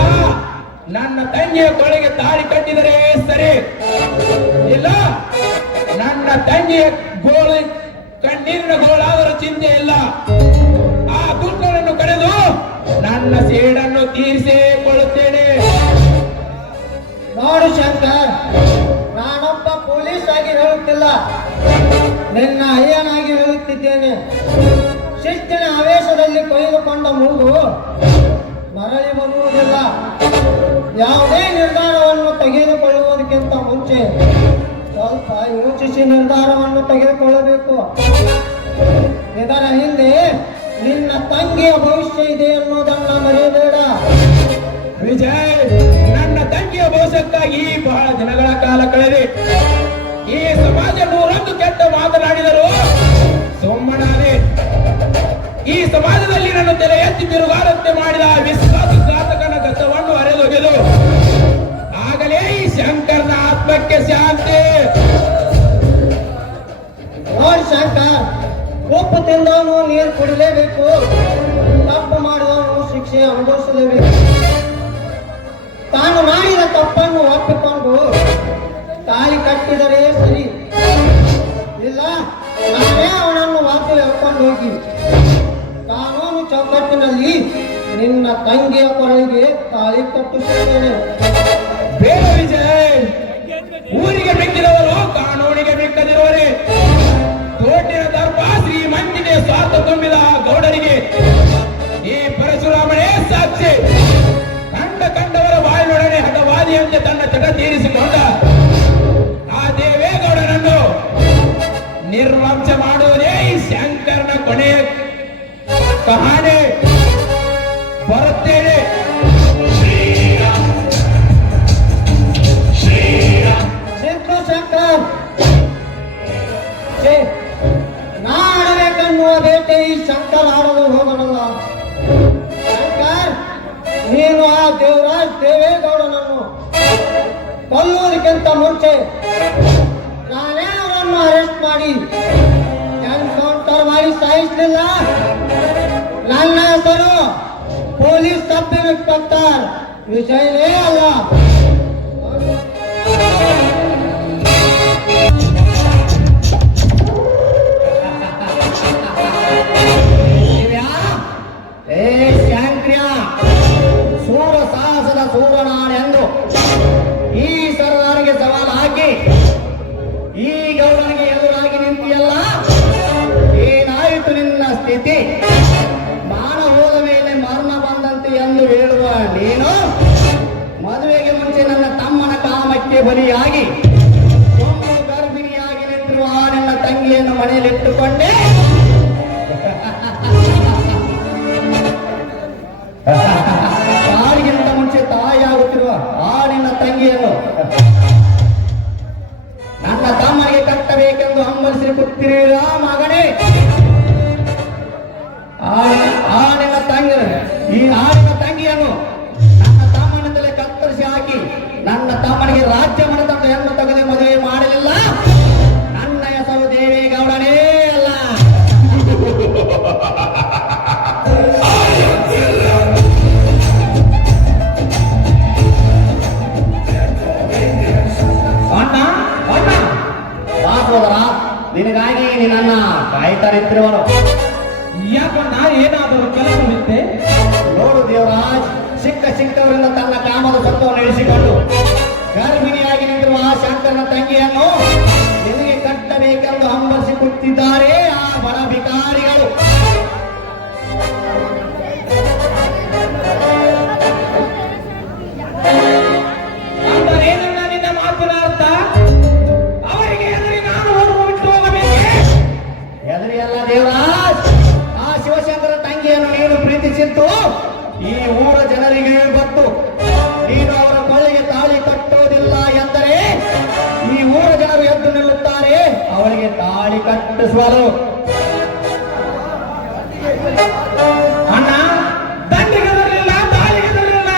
ನನ್ನ ತಂಗಿಯ ಕೊಳೆಗೆ ತಾಳಿ ಕಟ್ಟಿದರೆ ಸರಿ, ಇಲ್ಲ ನನ್ನ ತಂಗಿಯ ಗೋಳು ಕಣ್ಣೀರಿನ ಗೋಳಾದರೂ ಚಿಂತೆ ಇಲ್ಲ. ಆ ದುಷ್ಟನನ್ನು ಕರೆದು ನನ್ನ ಸೇಡನ್ನು ತೀರಿಸಿಕೊಳ್ಳುತ್ತೇನೆ. ನೋಡು ಶಂಕರ್, ನಾನೊಬ್ಬ ಪೊಲೀಸ್ ಆಗಿ ಹೇಳುತ್ತಿಲ್ಲ, ನಿನ್ನ ಅಯ್ಯನಾಗಿ ಹೇಳುತ್ತಿದ್ದೇನೆ. ಶಿಸ್ತಿನ ಆವೇಶದಲ್ಲಿ ಕೊಯ್ದುಕೊಂಡ ಮೂಗು ಮರಳಿ ಬರುವುದಿಲ್ಲ. ಯಾವುದೇ ನಿರ್ಧಾರವನ್ನು ತೆಗೆದುಕೊಳ್ಳುವುದಕ್ಕಿಂತ ಮುಂಚೆ ಸ್ವಲ್ಪ ಯೋಚಿಸಿ ನಿರ್ಧಾರವನ್ನು ತೆಗೆದುಕೊಳ್ಳಬೇಕು. ಇದರ ಹಿಂದೆ ನಿನ್ನ ತಂಗಿಯ ಭವಿಷ್ಯ ಇದೆ ಎನ್ನುವುದನ್ನು ಮರೆಯಬೇಡ. ವಿಜಯ್, ನನ್ನ ತಂಗಿಯ ಭವಿಷ್ಯಕ್ಕಾಗಿ ಬಹಳ ದಿನಗಳ ಕಾಲ ಕಳೆದೆ. ಈ ಸಮಾಜ ನೂರೊಂದು ಕೆಟ್ಟ ಮಾತನಾಡಿದರು ಸೋಮಣ್ಣಾದೆ. ಈ ಸಮಾಜದಲ್ಲಿ ನನ್ನ ತಲೆ ಎತ್ತಿ ತಿರುಗಾರಂತೆ ಮಾಡಿದ ವಿಶ್ವಾಸಘಾತಕನ ಗತವನ್ನು ಅರೆದೊಗೆದು ಆಗಲೇ ಈ ಶಂಕರ್ನ ಆತ್ಮಕ್ಕೆ ಶಾಂತಿ. ನೋಡಿ ಶಂಕರ್, ಉಪ್ಪು ತಿಂದವನು ನೀರು ಕುಡಿಲೇಬೇಕು, ತಪ್ಪು ಮಾಡಿದವನು ಶಿಕ್ಷೆ ಅನುಭವಿಸಲೇಬೇಕು. ತಾನು ಮಾಡಿದ ತಪ್ಪನ್ನು ಒಪ್ಪಿಕೊಂಡು ತಾಳಿ ಕಟ್ಟಿದರೆ ಸರಿ, ಇಲ್ಲ ನಾನೇ ಅವನನ್ನು ವಾಪು ಎಳ್ಕೊಂಡು ಹೋಗಿ ಕಾನೂನು ಚೌಕಟ್ಟಿನಲ್ಲಿ ನಿನ್ನ ತಂಗಿಯ ಕೊರಳಿಗೆ ತಾಳಿ ಕಟ್ಟಿಸುತ್ತೇನೆ. ಬೇಡ ವಿಜಯ್, ಊರಿಗೆ ಮಿಕ್ಕಿದವರು ಕಾನೂನಿಗೆ ಮಿಕ್ಕದಿರುವರೆ. ತೋಟಿನ ದರ್ಪ ಶ್ರೀಮಂತಿಗೆ ಸ್ವಾರ್ಥ ತುಂಬಿದ ಗೌಡರಿಗೆ ಈ ಪರಶುರಾಮನೇ ಸಾಕ್ಷಿ. ಕಂಡವರ ಬಾಯಿನೊಡನೆ ಹಠವಾದಿಯಂತೆ ತನ್ನ ಚಟ ತೀರಿಸಿಕೊಂಡ ಆ ದೇವೇಗೌಡನನ್ನು ನಿರ್ವಂಶ ಮಾಡುವುದೇ ಈ ಶಂಕರನ ಕೊನೆಯ ಕಹಾನಿ. ಬರುತ್ತೇನೆ. ನಿಂತು ಶಂಕರ್, ನಾ ಆಡಬೇಕನ್ನುವ ಬೇಟೆ ಈ ಶಂಕರ್ ಆಡಲು ಹೋಗಲ್ಲ. ಶಂಕರ್, ನೀನು ಆ ದೇವರಾಜ್ ದೇವೇಗೌಡನನ್ನು ಕೊಲ್ಲುವುದಕ್ಕಿಂತ ಮುಂಚೆ ನಾನೇ ಅವರನ್ನು ಅರೆಸ್ಟ್ ಮಾಡಿ ಎನ್ಕೌಂಟರ್ ಮಾಡಿ ಸಾಯಿಸಲಿಲ್ಲ. ನನ್ನ ಹೆಸರು ಪೊಲೀಸ್ ಸಬ್ ಇನ್ಸ್ಪೆಕ್ಟರ್ ವಿಜಯನೇ ಅಲ್ಲ. ಏ ಶಾಂಕ್ರಿಯ, ಸೂರ ಸಾಹಸದ ಸೂರನಾಡೆಂದು ಈ ಸರ್ದಾರಿಗೆ ಸವಾಲು ಹಾಕಿ ಈ ಗೌಡನಿಗೆ ಎದುರಾಗಿ ನಿಂತಿಯಲ್ಲ, ಏನಾಯಿತು ನಿನ್ನ ಸ್ಥಿತಿ? ಮಾನ ಹೋದ ಮೇಲೆ ಮರಣ ಬಂದಂತೆ ಎಂದು ಹೇಳುವ ನೀನು ಮದುವೆಗೆ ಮುಂಚೆ ನನ್ನ ತಮ್ಮನ ಕಾಮಕ್ಕೆ ಬಲಿಯಾಗಿ ಗರ್ಭಿಣಿಯಾಗಿ ನಿಂತಿರುವ ನಿನ್ನ ತಂಗಿಯನ್ನು ಮನೆಯಲ್ಲಿಟ್ಟುಕೊಂಡೆ. ಯಾರಿಗಿಂತ ಮುಂಚೆ ತಾಯಿಯಾಗುತ್ತಿರುವ ಆ ನಿನ್ನ ತಂಗಿಯನ್ನು ನನ್ನ ತಮ್ಮನಿಗೆ ಕಟ್ಟಬೇಕೆಂದು ಹಂಬಲಿಸಿ ಕೊಟ್ಟಿರುವ ಮಗನೇ. ಆ ನಿನ್ನ ತಂಗಿಯನ್ನು ನನ್ನ ತಮ್ಮನಿಂದಲೇ ಕತ್ತರಿಸಿ ಹಾಕಿ ನನ್ನ ತಮ್ಮನಿಗೆ ರಾಜ್ಯ ಮನದಂಡವನ್ನು ತೆಗೆದು ಮದುವೆ ಮಾಡಲಿಲ್ಲ. ನನ್ನ ಹೆಸರು ದೇವೇಗೌಡನೇ ಅಲ್ಲ. ನಿನಗಾಗಿ ನಿನ್ನ ಕಾಯ್ತಾ ನಿಂತಿರುವನು. ಯಾಕಣ್ಣ ಏನಾದರೂ ಕೆಲಸವಿತ್ತೆ? ನೋಡು ದೇವರಾಜ್, ಸಿಕ್ಕವರಿಂದ ತನ್ನ ಕಾಮದ ಸತ್ವವನ್ನು ಇಳಿಸಿಕೊಂಡು ಗರ್ಭಿಣಿಯಾಗಿ ನಿಂತಿರುವ ಆ ಶಂಕರನ ತಂಗಿಯನ್ನು ನಿನಗೆ ಕಟ್ಟಬೇಕೆಂದು ಹಂಬಲಿಸಿಕೊಟ್ಟಿದ್ದಾರೆ ಆ ಬಡ ಭಿಕಾರಿಗಳು. ಏನನ್ನ ನಿನ್ನ ಮಾತಿನ ಅರ್ಥ? ಅವರಿಗೆ ಎದುರಿ ನಾನು ಬಿಟ್ಟು ಹೋಗಬೇಕೆ? ಎದುರಿ ಅಲ್ಲ ದೇವರಾಜ್, ಆ ಶಿವಶಂಕರ ತಂಗಿಯನ್ನು ನೀನು ಪ್ರೀತಿಸಿದ್ದು ಈ ಊರ ಜನರಿಗೆ ಗೊತ್ತು. ನೀನು ಅವರ ಕೊಳ್ಳಿಗೆ ತಾಳಿ ಕಟ್ಟೋದಿಲ್ಲ ಎಂದರೆ ಈ ಊರ ಜನರು ಎದ್ದು ನಿಲ್ಲುತ್ತಾರೆ ಅವರಿಗೆ ತಾಳಿ ಕಟ್ಟಿಸುವರು. ಅಣ್ಣ, ದಂಡಿಗೆ ಬರಲಿಲ್ಲ, ತಾಳಿಗೆ ಬರಲಿಲ್ಲ,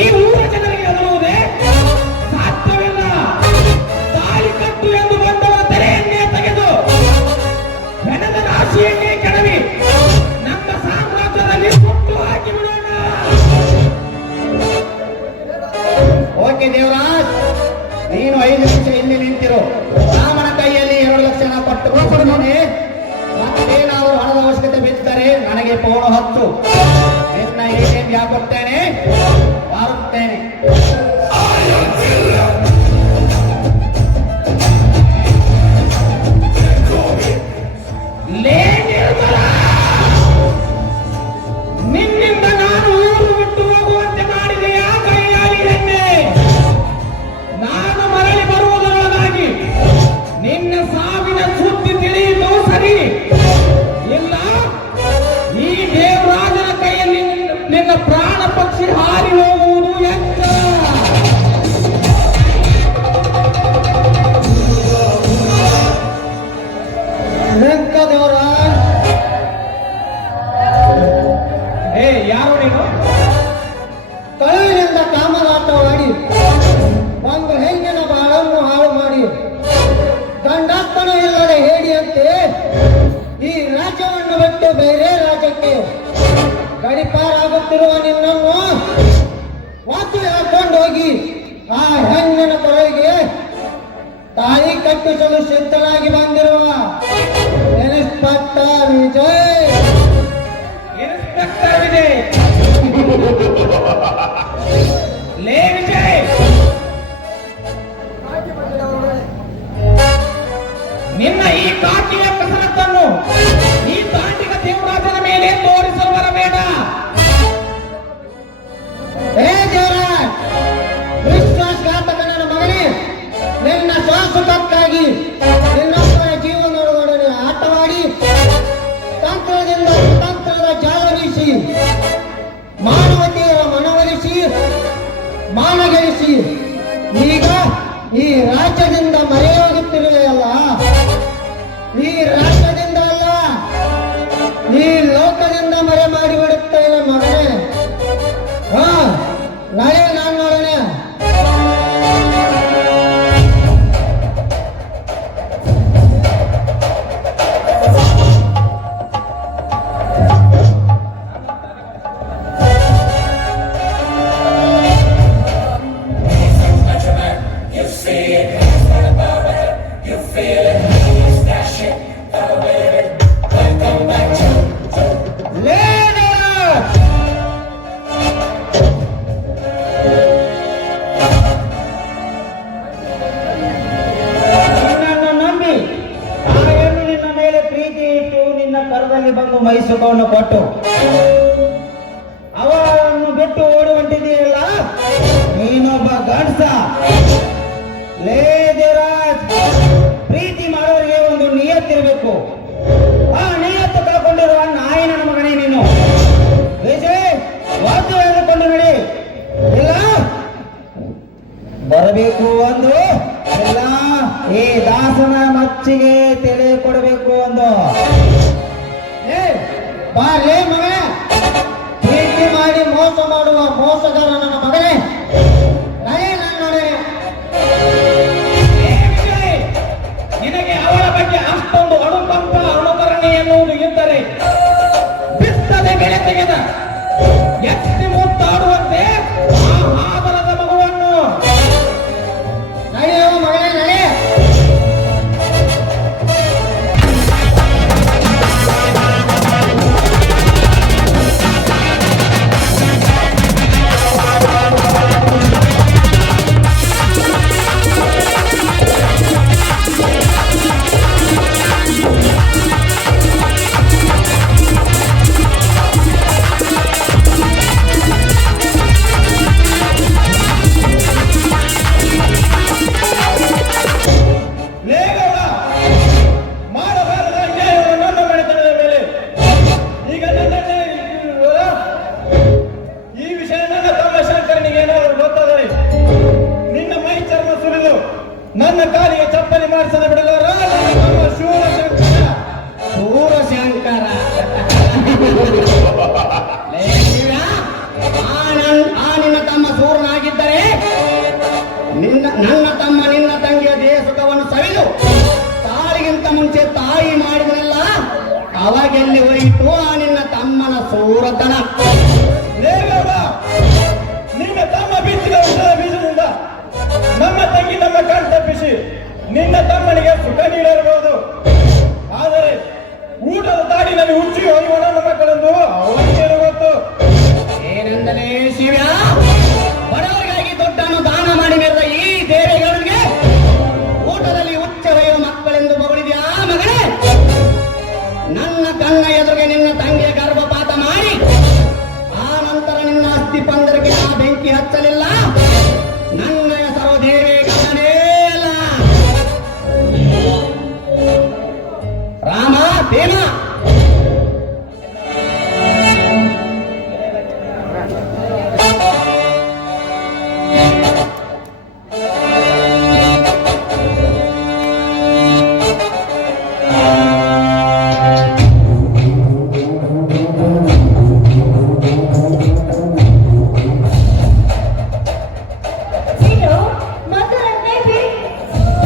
ಈ ಊರ ಜನರಿಗೆ ಎದುರುವುದೇ ಸಾಧ್ಯವಿಲ್ಲ. ತಾಳಿ ಕಟ್ಟು ಎಂದು ಬಂದವರ ತೆರೆಯನ್ನೇ ತೆಗೆದು ಹೆಣದ ರಾಶಿಯನ್ನೇ ಕೆಡವಿ ನಮ್ಮ ಸಾಮ್ರಾಜ್ಯದಲ್ಲಿ ಸುಟ್ಟು ಹಾಕಿ ಬಿಡೋಣ. ಓಕೆ ದೇವರಾಜ್, ನೀನು 5 ನಿಮಿಷ ಇಲ್ಲಿ ನಿಂತಿರು. ರಾಮನ ಕೈಯಲ್ಲಿ 2 ಲಕ್ಷ ಪಟ್ಟು ಕೊಡುತ್ತೇನೆ. ಮತ್ತೇನಾದರೂ ಹಣದ ಅವಶ್ಯಕತೆ ಬಿದ್ದರೆ ನನಗೆ ಫೋನ್ ಹತ್ತು. ನಿನ್ನ ATM ಕೊಡ್ತೇನೆ, ಮಾರುತ್ತೇನೆ. ನಿನ್ನಿಂದ ನಾನು ಊರು ಬಿಟ್ಟು ಹೋಗುವಂತೆ ಮಾಡಿದೆಯಾ ಕೈಯಾಳಿ ಎಣ್ಣೆ? ನಾನು ಮರಳಿ ಬರುವುದರೊಳಗಾಗಿ ನಿನ್ನ ಸಾವಿನ ಸುದ್ದಿ ತಿಳಿಯಿತು ಸರಿ. ಇಲ್ಲ, ಈ ದೇವರಾಜನ ಕೈಯಲ್ಲಿ ನಿನ್ನ ಪ್ರಾಣ ಪಕ್ಷಿ ಹಾರಿ ಹೋಗುವುದು ಎಂತ? ದೇವರಾಜ್, ಯಾರು ನೀನು? ಕಳುವಿನಿಂದ ಕಾಮದಾಟವಾಡಿ ಒಂದು ಹೆಣ್ಣಿನ ಬಾಳನ್ನು ಹಾಳು ಮಾಡಿ ಗಂಡಪ್ಪನೂ ಇಲ್ಲದೆ ಹೇಡಿಯಂತೆ ಈ ರಾಜ್ಯವನ್ನು ಬಿಟ್ಟು ಬೇರೆ ರಾಜ್ಯಕ್ಕೆ ಗಡಿಪಾರಾಗುತ್ತಿರುವ ನಿನ್ನನ್ನು ವಾತು ಹಾಕೊಂಡು ಹೋಗಿ ಆ ಹೆಣ್ಣಿನ ಕೊರಳಿಗೆ ತಾಳಿ ಕಟ್ಟಿಸಲು ಸಿದ್ಧನಾಗಿ ಬಂದಿರುವ ಇನ್ಸ್ಪೆಕ್ಟರ್ ವಿಜಯ್. ಇನ್ಸ್ಪೆಕ್ಟರ್ ವಿಜಯ್, ಲೇ ವಿಜಯ್, ನಿನ್ನ ಈ ಕಾಕಿಯ ಕಸರತ್ತನ್ನು ಈ ತಾಂಡಿಗ ದೇವರಾಜನ ಮೇಲೆ ತೋರಿಸಲು ಬರಬೇಡ. ಹೇ ದೇವರಾಜ್, ವಿಶ್ವಾಸಘಾತಕ ನನ್ನ ಮಗನೇ, ನಿನ್ನ ಶಾಶ್ವತಕ್ಕಾಗಿ ನಿನ್ನೊಬ್ಬರ ಜೀವನದೊಡನೆ ಆಟವಾಡಿ ತಂತ್ರದಿಂದ ಕುತಂತ್ರದ ಜಾಲ ಬೀಸಿ ಮಾನವತೆಯ ಮನವೊಲಿಸಿ ಮಾನ ಗೆಲ್ಲಿಸಿ ಈಗ ಈ ರಾಜ್ಯದಿಂದ ಮರೆಯೋಗುತ್ತಿರಲಿಲ್ಲ. ಈ ರಾಜ್ಯದಿಂದ ಅಲ್ಲ, ಈ ಲೋಕದಿಂದ ಮರೆ ಮಾಡಿಬಿಡುತ್ತೇನೆ ಮಗನೇ. ನಾಳೆ ನಾನು ನೋಡೋಣ. ಬಂದು ಮೈಸುಖವನ್ನು ಕೊಟ್ಟು ಅವರನ್ನು ಬಿಟ್ಟು ಓಡುವಂತಿದೆಯಲ್ಲ, ನೀನೊಬ್ಬ ಗಂಡಸ. ಲೇ ದೇವರಾಜ್, ಪ್ರೀತಿ ಮಾಡೋರಿಗೆ ಒಂದು ನಿಯತ್ತಿರಬೇಕು. ಆ ನಿಯತ್ತು ಕಳ್ಕೊಂಡಿರುವ ನಾಯಿ ನನ್ನ ಮಗನೇ ನೀನು. ವಿಜಯ್, ವಾದ್ಯ ಹೇಳಿಕೊಂಡು ನಡಿ. ಇಲ್ಲ ಬರಬೇಕು ಒಂದು, ಇಲ್ಲ ಈ ದಾಸನ ಮಚ್ಚಿಗೆ ತಲೆ ಕೊಡಬೇಕು ಒಂದು. ಬಾರ್ಲೇ ಮಗನೇ, ಪ್ರೀತಿ ಮಾಡಿ ಮೋಸ ಮಾಡುವ ಮೋಸಗಾರ ನನ್ನ ಮಗನೇ. ನಿನಗೆ ಅವಳ ಬಗ್ಗೆ ಅಷ್ಟೊಂದು ಅನುಕಂಪ ಅನುಕರಣೆ ಎನ್ನುವುದು ಇದ್ದರೆ ಬಿತ್ತನೆ ಬೆಳೆ ತೆಗೆದ ಎತ್ತಿ ಮುತ್ತಾಡುವಂತೆ ಆ ಆದರದ ಮಗುವನ್ನು ನಡೆಯುವ ಮಗನೇ ನಡೆ. ಲೇ ಶಿವ್ಯ, ಆ ನಿನ್ನ ತಮ್ಮ ಸೂರನಾಗಿದ್ದರೆ ನನ್ನ ತಮ್ಮ ನಿನ್ನ ತಂಗಿಯ ದೇಹ ಸುಖವನ್ನು ಸವಿದು ತಾಳಿಗಿಂತ ಮುಂಚೆ ತಾಯಿ ಮಾಡಿದನಲ್ಲ, ಅವಾಗೆಲ್ಲಿ ಹೋಯಿತು ಆ ನಿನ್ನ ತಮ್ಮನ ಸೂರತನ? ಲೇಗೌಡ, ನಿನ್ನ ತಮ್ಮ ಬಿತ್ತಿದ ಉತ್ತರ ಬೀಜದಿಂದ ನಮ್ಮ ತಂಗಿ ನಮ್ಮ ಕಣ್ ತಪ್ಪಿಸಿ ನಿನ್ನ ತಮ್ಮನಿಗೆ ಸುಖ ನೀಡಿರಬಹುದು. ಆದರೆ ಊಟದ ತಾಡಿನಲ್ಲಿ ಹುಚ್ಚಿ ಹೋಗುವ ನನ್ನ ಮಕ್ಕಳೆಂದು ಅವನಿಗೆ ಗೊತ್ತು. ಏನೆಂದರೆ ಶಿವ್ಯ, ಬಡವರಿಗಾಗಿ ದುಡ್ಡನ್ನು ದಾನ ಮಾಡಿ ಮೆರೆದ ಈ ದೇವೇಗೌಡನಿಗೆ ಊಟದಲ್ಲಿ ಹುಚ್ಚ ಹೊಯ್ಯುವ ಮಕ್ಕಳೆಂದು ಬಗಳಿದ್ಯಾ ಮಗನೇ? ನನ್ನ ಕಣ್ಣ ಎದುರಿಗೆ ನಿನ್ನ ತಂಗಿಯ ಗರ್ಭಪಾತ ಮಾಡಿ ಆ ನಂತರ ನಿನ್ನ ಅಸ್ಥಿ ಪಂದರಕ್ಕೆ ಆ ಬೆಂಕಿ ಹಚ್ಚಲಿಲ್ಲ. ನನ್ನ ಹೆಸರು ದೇವೇಗೌಡನೇ ಅಲ್ಲ, ರಾಮ ಭೀಮ. ಏನು ಮಧುರನ್ನೇ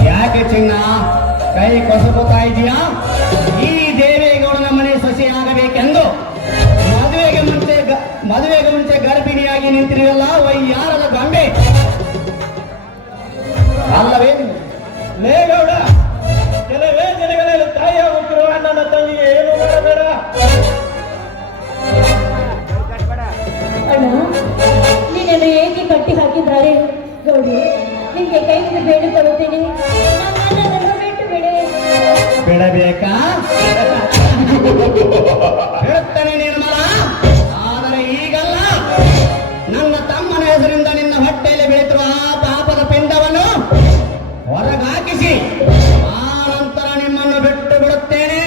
ಯಾಕೆ ಚಿನ್ನ ಕೈ ಕೊಸಗುತ್ತಾ ಇದೆಯಾ? ಈ ದೇವೇಗೌಡನ ಮನೆ ಸೊಸೆಯಾಗಬೇಕೆಂದು ಮದುವೆಗೆ ಮುಂಚೆ ಗರ್ಭಿಣಿಯಾಗಿ ನಿಂತಿರಲ್ಲ ವೈಯಾರದ ಗೊಂಬೆ ಅಲ್ಲವೇ? ಲೇಗೌಡ, ಕೆಲವೇ ದಿನಗಳಲ್ಲಿ ತಾಯಿಯಾಗುತ್ತಿರುವ ನನ್ನ ತಂಗಿಗೆ ಏನು ಮಾಡಬೇಡ. ಅಣ್ಣ, ನೀನನ್ನು ಏಕೆ ಕಟ್ಟಿ ಹಾಕಿದ್ದಾರೆ ಗೌಡಿ? ನಿಮಗೆ ಕೈ ಮುಗಿದು ಬೇಡಿಕೊಳ್ಳುತ್ತೇನೆ, ನನ್ನನ್ನು ಬಿಟ್ಟು ಬಿಡಿ. ಬಿಡಬೇಕಾ? ಬಿಡುತ್ತಾನೆ ನಿರ್ಮಲ, ಆದರೆ ಈಗಲ್ಲ. ನನ್ನ ತಮ್ಮನ ಹೆಸರಿಂದ ನಿನ್ನ ಹೊಟ್ಟೆಯಲ್ಲಿ ಬೆಳೆತಿರುವ ಆ ಪಾಪದ ಪಿಂಡವನ್ನು ಹೊರಗಾಕಿಸಿ ಆ ನಂತರ ನಿಮ್ಮನ್ನು ಬಿಟ್ಟು ಬಿಡುತ್ತೇನೆ.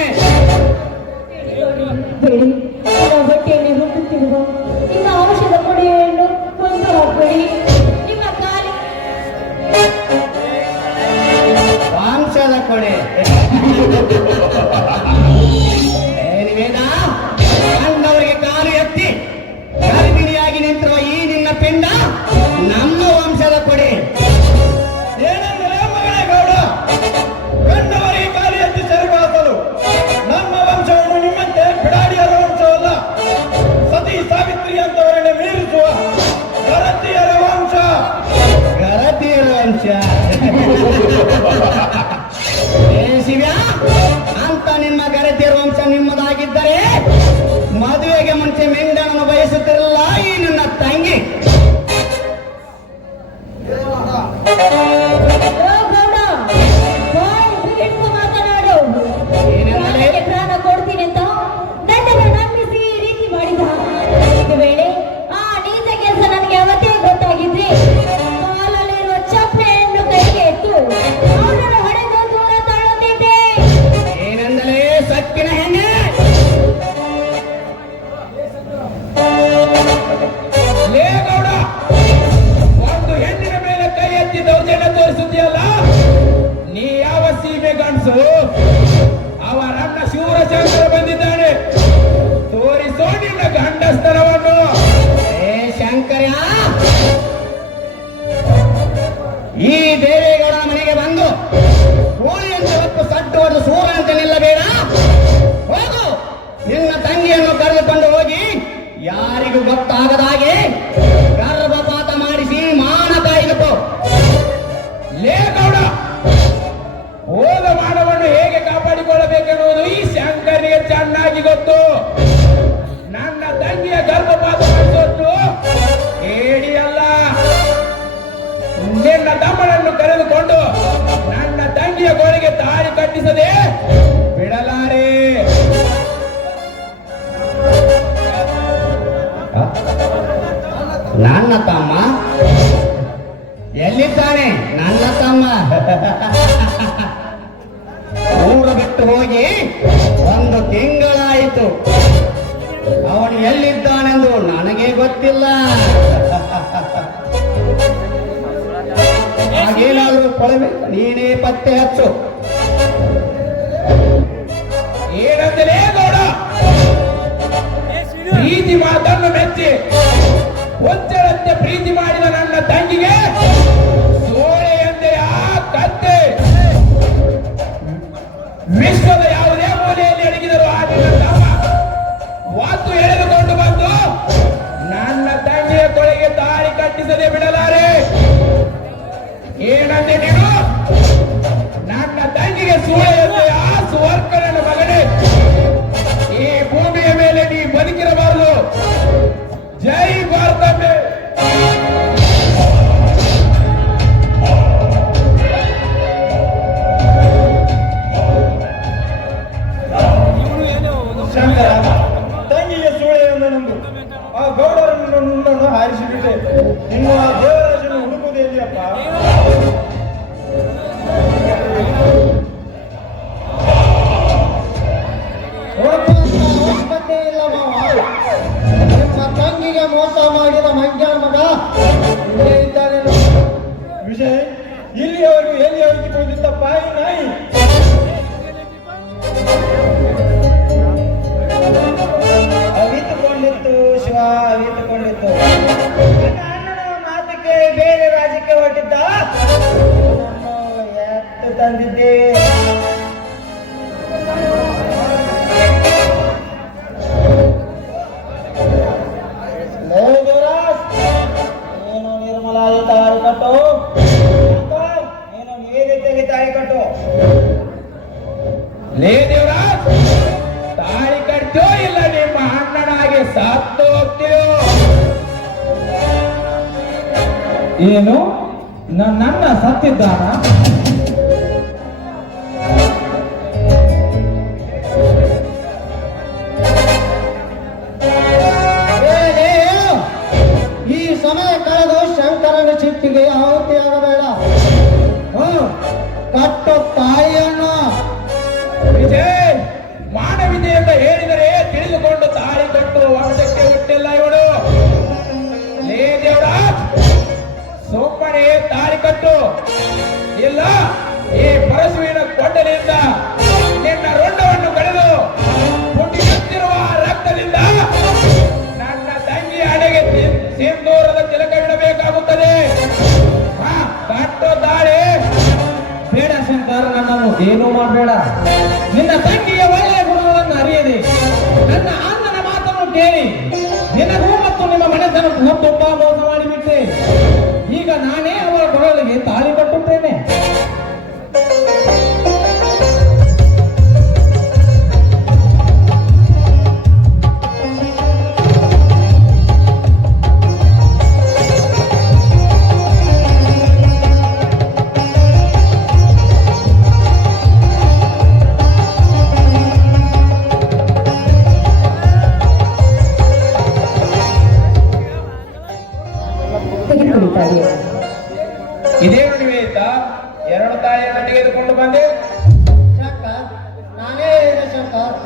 ಬೇಡಿ, ನನ್ನ ಹೊಟ್ಟೆಯಲ್ಲಿ ಹುಟ್ಟುತ್ತಿರುವ ನಿಮ್ಮ ಔಷಧ ಕೊಡೆಯನ್ನು ಕೊಂದು ಹಾಕಬೇಡಿ. ನಿಮ್ಮ ಕಾಲಿ ವಂಶದ ಕೊಡೆ. ವೇದ, ಕಂಡವರಿಗೆ ಕಾಲು ಎತ್ತಿ ಗರ್ಭಿಣಿಯಾಗಿ ನಿಂತಿರುವ ಈ ನಿನ್ನ ಪಿಂಡ ನಮ್ಮ ವಂಶದ ಕೊಡೆ. ಏನೆಂದರೆ ಮಗನೇ ಗೌಡ, ಕಂಡವರಿಗೆ ಕಾಲು ಎತ್ತಿ ಸರಿಗಾಸಲು ನಮ್ಮ ವಂಶವನ್ನು ನಿಮ್ಮಂತೆ ಬಿಡಾಡಿಯರ ವಂಶವಲ್ಲ, ಸತಿ ಸಾವಿತ್ರಿ ಅಂತವರನ್ನೇ ಮೀರಿಸುವ ಗರತಿಯರ ವಂಶ. ಗರತಿಯರ ವಂಶ. ಏ ಶಿವ್ಯ, ಅಂತ ನಿಮ್ಮ ಗರತಿಯರ ವಂಶ ನಿಮ್ಮದಾಗಿದ್ದರೆ ಮದುವೆಗೆ ಮುಂಚೆ ಮೆಂಡನನ್ನು ಬಯಸುತ್ತಿರಲ್ಲ ಈ ನನ್ನ ತಂಗಿ. ಗೌಡ, ಬಾಯಿ ಹಿಡಿದು ಮಾತನಾಡು. ಏನೆಂದರೆ? ಪ್ರಾಣಕ್ಕೆ ಪ್ರಾಣ ಕೊಡ್ತೀನಿ ಅಂತ ನನ್ನನ್ನು ನಂಬಿಸಿ ಈ ರೀತಿ ಮಾಡಿದ. ಒಂದು ವೇಳೆ ಆ ನೀಚ ಕೆಲಸ ನನಗೆ ಅವತ್ತೇ ಗೊತ್ತಾಗಿದ್ರೆ ಕಾಲಲ್ಲಿರುವ ಚಪ್ಪಲೆಯನ್ನು ಕೈಗೆ ಎತ್ತು ಅವನನ್ನು ಹೊಡೆದು ದೂರ ತಳ್ಳುತ್ತಿದ್ದೆ. ಏನೆಂದರೆ ಸಕ್ಕಿನ ಹೆಣ್ಣೆ, ಲೇಗೌಡ, ಒಂದು ಹೆಣ್ಣಿನ ಮೇಲೆ ಕೈ ಎತ್ತಿ ದೌರ್ಜನ್ಯ ತೋರಿಸುತ್ತೀಯಲ್ಲ, ನೀ ಯಾವ ಸೀಮೆ ಗಂಡಸು? ಅವರನ್ನ ಶಿವರಶಂಕರ ಬಂದಿದ್ದಾನೆ, ತೋರಿಸೋ ನಿನ್ನ ಗಂಡಸ್ತರವನ್ನು. ಏ ಶಂಕರ, ಈ ದೇವೇಗೌಡನ ಮನೆಗೆ ಬಂದು ಕೋಳಿಯಂತೆ ಹೊತ್ತು ಸಡ್ಡು ಹೊಡೆದು ಸೂರ್ಯನಂತೆ ನಿಲ್ಲಬೇಡ. ಹೋಗು, ನಿನ್ನ ತಂಗಿಯನ್ನು ಕರೆದುಕೊಂಡು ಹೋಗಿ ಯಾರಿಗೂ ಗೊತ್ತಾಗದ ಹಾಗೆ ಗರ್ಭಪಾತ ಮಾಡಿಸಿ ಮಾನ ಕಾಯ್ದುಕೋ. ಲೇಗೌಡ, ಹೋದ ಮಾನವನ್ನು ಹೇಗೆ ಕಾಪಾಡಿಕೊಳ್ಳಬೇಕೆನ್ನುವುದು ಈ ಶಂಕರನಿಗೆ ಚೆನ್ನಾಗಿ ಗೊತ್ತು. ನನ್ನ ತಂಗಿಯ ಗರ್ಭಪಾತ ಮಾಡಿಸೋಷ್ಟು ಹೇಡಿಯಲ್ಲ. ನಿನ್ನ ತಮ್ಮನನ್ನು ಕರೆದುಕೊಂಡು ನನ್ನ ತಂಗಿಯ ಗೋಳಿಗೆ ತಾಳಿ ಕಟ್ಟಿಸದೆ ಬಿಡಲಾರೆ. ನನ್ನ ತಮ್ಮ ಎಲ್ಲಿದ್ದಾನೆ? ನನ್ನ ತಮ್ಮ ಊರು ಬಿಟ್ಟು ಹೋಗಿ ಒಂದು ತಿಂಗಳಾಯಿತು. ಅವನು ಎಲ್ಲಿದ್ದಾನೆಂದು ನನಗೆ ಗೊತ್ತಿಲ್ಲ. ಹಾಗೇನಾದರೂ ಕೊಳವೆ ನೀನೇ ಪತ್ತೆ ಹಚ್ಚು. ಏನಂತಲೇ ಗೌಡ? ನಮ್ದು. ಆ ಗೌಡರನ್ನು ನುಂಡನ್ನು ಹಾರಿಸಿಬಿಟ್ಟೆ. ಇನ್ನು ಆ ದೇವರಾಜನು ಹುಡುಕುವುದು ಎಲ್ಲಿಯಪ್ಪ? ಅವಶ್ಯಕತೆ ಇಲ್ಲ ಮಾವ. ನಿಮ್ಮ ತಂಗಿಗೆ ಮೋಸ ಮಾಡಿದ ಮಂಜನ ಮಗ ಇಲ್ಲೇ ಇದ್ದಾನೆ. ವಿಜಯ್, ಇಲ್ಲಿಯವರೆಗೂ ಎಲ್ಲಿ ಹೋಗಿಕೊಂಡಿದ್ದಪ್ಪ ಈ ನಾಯಿ? ಅವಿತುಕೊಂಡಿತ್ತು ಶಿವ, ಅವಿತುಕೊಂಡಿತ್ತು. ನನ್ನ ಅಣ್ಣನ ಮಾತು ಕೇಳಿ ಬೇರೆ ರಾಜ್ಯಕ್ಕೆ ಹೊರಟಿದ್ದ. ನನ್ನನ್ನು ಎತ್ತು ತಂದಿದ್ದೇವೆ. ನೀನು ನಿರ್ಮಲಾದ ತಾಳಿ ಕಟ್ಟು. ನೀನು ನಿವೇದಿತೆಗೆ ತಾಳಿ ಕಟ್ಟು. ಲೇ ದೇವರಾಜ್, ತಾಳಿ ಕಟ್ಟೋ ಇಲ್ಲ ನಿಮ್ಮ ಅಣ್ಣನಾಗೆ ಸತ್ತು ಹೋಗ್ತೀಯೋ? ಏನು ನನ್ನ ಸತ್ತಿದ್ದಾನ? ಈ ಸಮಯ ಕಳೆದು ಶಂಕರನ ಚಿಟ್ಟಿಗೆ ಆಹುತಿಯಾಗಬೇಡ. ಕಟ್ಟು ತಾಯಿಯನ್ನು. ವಿಜಯ್, ಮಾನವೀಯತೆಯಿಂದ ಹೇಳಿದರೆ ತಿಳಿದುಕೊಂಡು ತಾಳಿ ಕಟ್ಟು ವರ್ಷಕ್ಕೆ ಹುಟ್ಟಿಲ್ಲ ಇವಳು. ಲೇ ದೇವರಾಜ್, ಸೋಮನೆ ತಾಳಿ ಕಟ್ಟು, ಇಲ್ಲ ಈ ಪರಶುವಿನ ಕೊಂಡಲಿಂದ ನಿನ್ನ ರೊಂಡವನ್ನು ಕಳೆದು ಪುಟಿಯುತ್ತಿರುವ ರಕ್ತದಿಂದ ನನ್ನ ತಂಗಿಯ ಹಣೆಗೆ ಸಿಂಧೂರದ ತಿಲಕವಿಡಬೇಕಾಗುತ್ತದೆ. ಕಟ್ಟು ತಾಳಿ. ಬೇಡ ಶಂಕರ್, ನನ್ನನ್ನು ಏನೂ ಮಾಡಬೇಡ. ನಿನ್ನ ತಂಗಿಯ ಒಳ್ಳೆಯ ಗುಣಗಳನ್ನು ಅರಿಯದೆ ನನ್ನ ಅಣ್ಣನ ಮಾತನ್ನು ಕೇಳಿ ನಿನಗೂ ಮತ್ತು ನಿಮ್ಮ ಮನೆತನಕ್ಕೂ ತುಂಬಾ ಮೋಸ ಮಾಡಿಬಿಟ್ಟೆ. ಈಗ ನಾನೇ ಅವರ ಕೊರಳಿಗೆ ತಾಳಿ ಕಟ್ಟುತ್ತೇನೆ. ಇದೇನು ನಿವೇದಿತ, ಎರಡು ತಾಳಿಯನ್ನು ತೆಗೆದುಕೊಂಡು ಬಂದೆ. ಶಂಕರ್, ನಾನೇ ಹೇಳಿದೆ ಶಂಕರ್.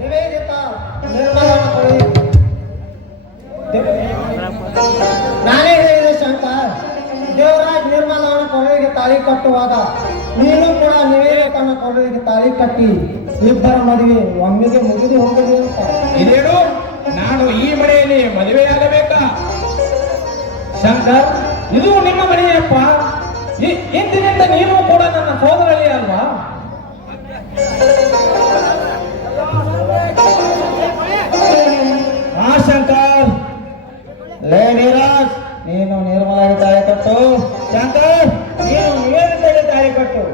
ನಿವೇದಿತ ನಿರ್ಮಲನ ಕೊಡಿ. ನಾನೇ ಹೇಳಿದೆ ಶಂಕರ್. ದೇವರಾಜ್ ನಿರ್ಮಲನ ಕೊರಳಿಗೆ ತಾಳಿ ಕಟ್ಟುವಾಗ ನೀನು ಕೂಡ ನಿವೇದಿತನ ಕೊರಳಿಗೆ ತಾಳಿ ಕಟ್ಟಿ ಇಬ್ಬರ ಮದುವೆ ಒಮ್ಮೆಗೆ ಮುಗಿದು ಹೋಗಲಿ ಅಂತ. ಇದೇನು, ನಾನು ಈ ಮನೆಯಲ್ಲಿ ಮದುವೆಯಾಗಬೇಕಾ? ಶಂಕರ್, ಇದು ನಿಮ್ಮ ಮನೆಯಪ್ಪ. ಇಂದಿನಿಂದ ನೀನು ಕೂಡ ನನ್ನ ಸೋದರಳಿ ಅಲ್ವಾ? ಶಂಕರ್. ಲೇಡಿರಾಜ್, ನೀನು ನಿರ್ಮಲಾಗಿ ತಾಳಿ ಕಟ್ಟು. ಶಂಕರ್, ನೀನು ನಿವೇದಿತೆಗೆ ತಾಳಿ ಕಟ್ಟು.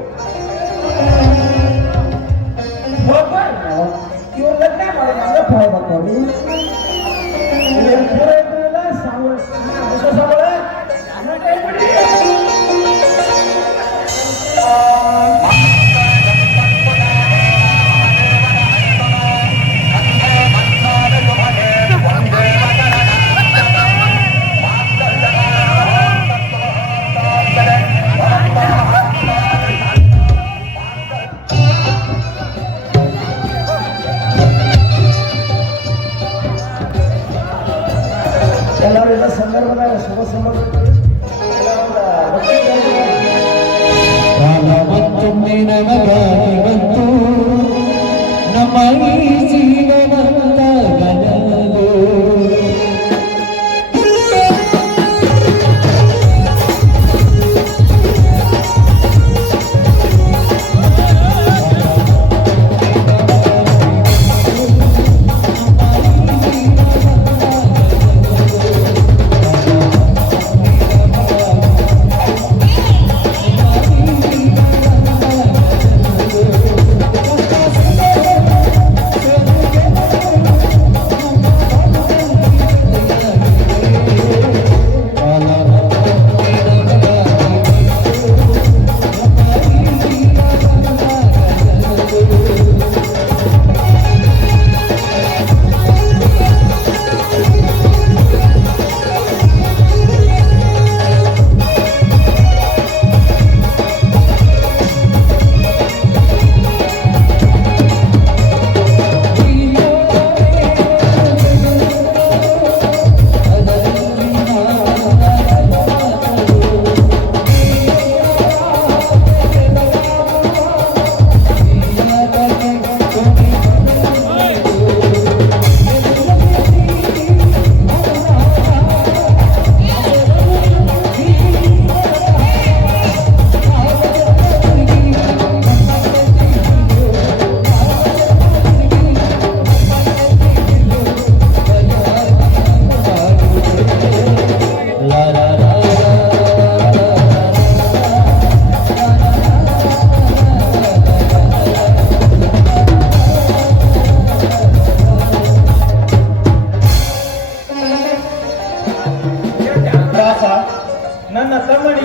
ಇವ್ರ ಲಗ್ನ ಮಾಡಿದ್ರೆ ಫಲ ಬರ್ತೀವಿ. ಎಲ್ಲರೂ ಎಲ್ಲ ಸಂದರ್ಭದಾಗ ಶುಭ ಸಂದರ್ಭ ನಮ್ಮ ಈ ಜೀವನದ ಗನಲು.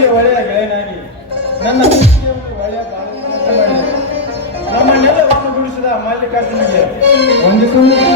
ನನಗೆ ಒಳ್ಳೆಯ ಗೆಳೆಯನಾಗಿ ನನ್ನ ಪ್ರೀತಿಗೆ ಒಂದು ಒಳ್ಳೆಯ ಬಾಲಕನಂತೆ ಮಾಡಿದೆ. ನಮ್ಮನ್ನೆಲ್ಲ ಒಟ್ಟುಗೂಡಿಸಿದ ಮಲ್ಲಿಕಾರ್ಜುನಿಗೆ ವಂದಿಸುತ್ತೇನೆ.